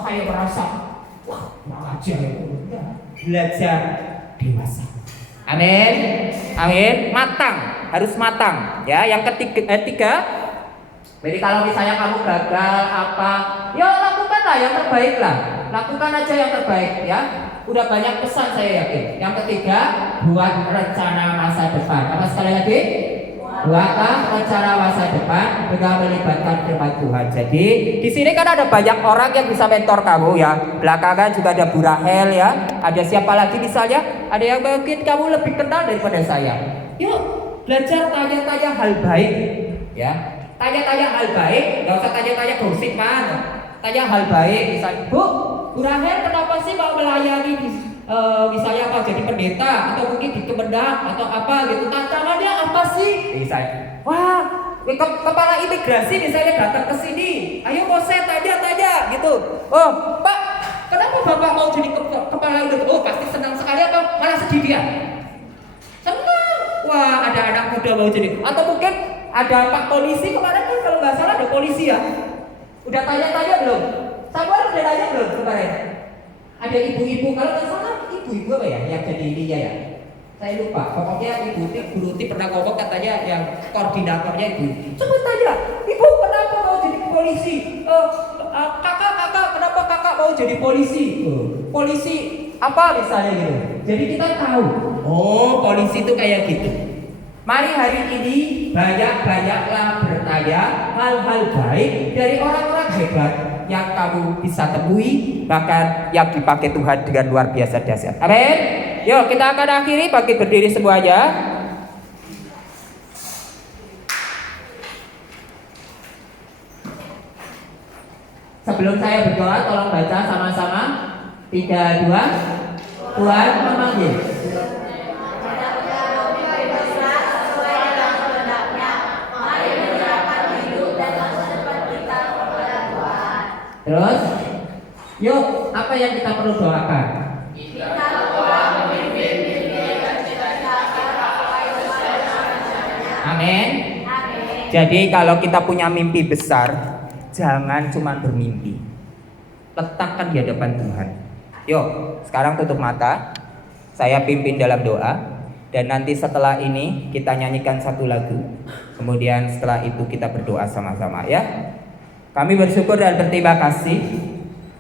kayak merasa aja itu belajar dewasa. Amin. Amin. Matang, harus matang ya. Yang ketiga, jadi kalau misalnya kamu gagal apa, ya lakukanlah yang terbaik lah. Lakukan aja yang terbaik ya. Udah banyak pesan saya yakin. Yang ketiga, buat rencana masa depan. Apa sekali lagi? Buatlah rencana masa depan dengan melibatkan firman Tuhan. Jadi di sini kan ada banyak orang yang bisa mentor kamu ya. Belakangan juga ada Bu Rahel ya. Ada siapa lagi misalnya? Ada yang mungkin kamu lebih kenal daripada saya. Yuk belajar tanya-tanya hal baik ya. Tanya-tanya hal baik. Gak usah tanya-tanya gosip man. Tanya hal baik. Misalnya Bu Rahel kenapa sih mau melayani di misalnya apa jadi pendeta atau mungkin di Kemendak atau apa gitu, tantangannya apa sih? Misalnya, wah kepala imigrasi misalnya datang ke sini, ayo mau saya tanya gitu. Oh Pak, kenapa kenapa bapak mau jadi kepala unit? Oh pasti senang sekali apa malah sedih dia? Senang. Wah ada anak muda mau jadi. Atau mungkin ada pak polisi kemarin kan kalau nggak salah ada polisi ya. Udah tanya-tanya belum? Samuel udah tanya belum kemarin? Ada ibu-ibu kalau nggak salah ibu-ibu apa ya yang jadi ini ya? Saya lupa. Pokoknya ibu Bu Ruti pernah ngomong katanya yang koordinatornya ibu. Coba tanya, ibu kenapa mau jadi polisi? Kakak kenapa kakak mau jadi polisi? Polisi apa misalnya gitu? Jadi kita tahu. Oh polisi itu kayak gitu. Mari hari ini banyak-banyaklah bertanya hal-hal baik dari orang-orang hebat yang kamu bisa temui, bahkan yang dipakai Tuhan dengan luar biasa dahsyat. Amin. Yuk kita akan akhiri, bagi berdiri semuanya. Sebelum saya berdoa, tolong baca sama-sama. 3, 2. Tuhan memanggil. Terus, yuk, apa yang kita perlu doakan? Amin. Jadi kalau kita punya mimpi besar, jangan cuma bermimpi. Letakkan di hadapan Tuhan. Yuk, sekarang tutup mata. Saya pimpin dalam doa. Dan nanti setelah ini kita nyanyikan satu lagu. Kemudian setelah itu kita berdoa sama-sama ya. Kami bersyukur dan berterima kasih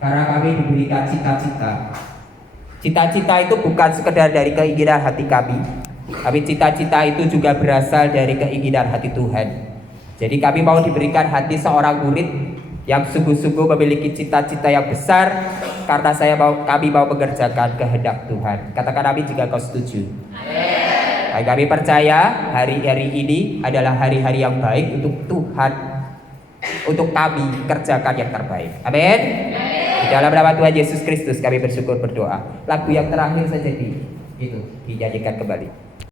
karena kami diberikan cita-cita. Cita-cita itu bukan sekedar dari keinginan hati kami, tapi cita-cita itu juga berasal dari keinginan hati Tuhan. Jadi kami mau diberikan hati seorang murid yang sungguh-sungguh memiliki cita-cita yang besar, karena kami mau mengerjakan kehendak Tuhan. Katakan amin jika kau setuju. Amin. Kami percaya hari-hari ini adalah hari-hari yang baik untuk Tuhan, untuk kami kerjakan yang terbaik. Amin. Di dalam nama Tuhan Yesus Kristus kami bersyukur berdoa. Lagu yang terakhir saja dinyanyikan kembali.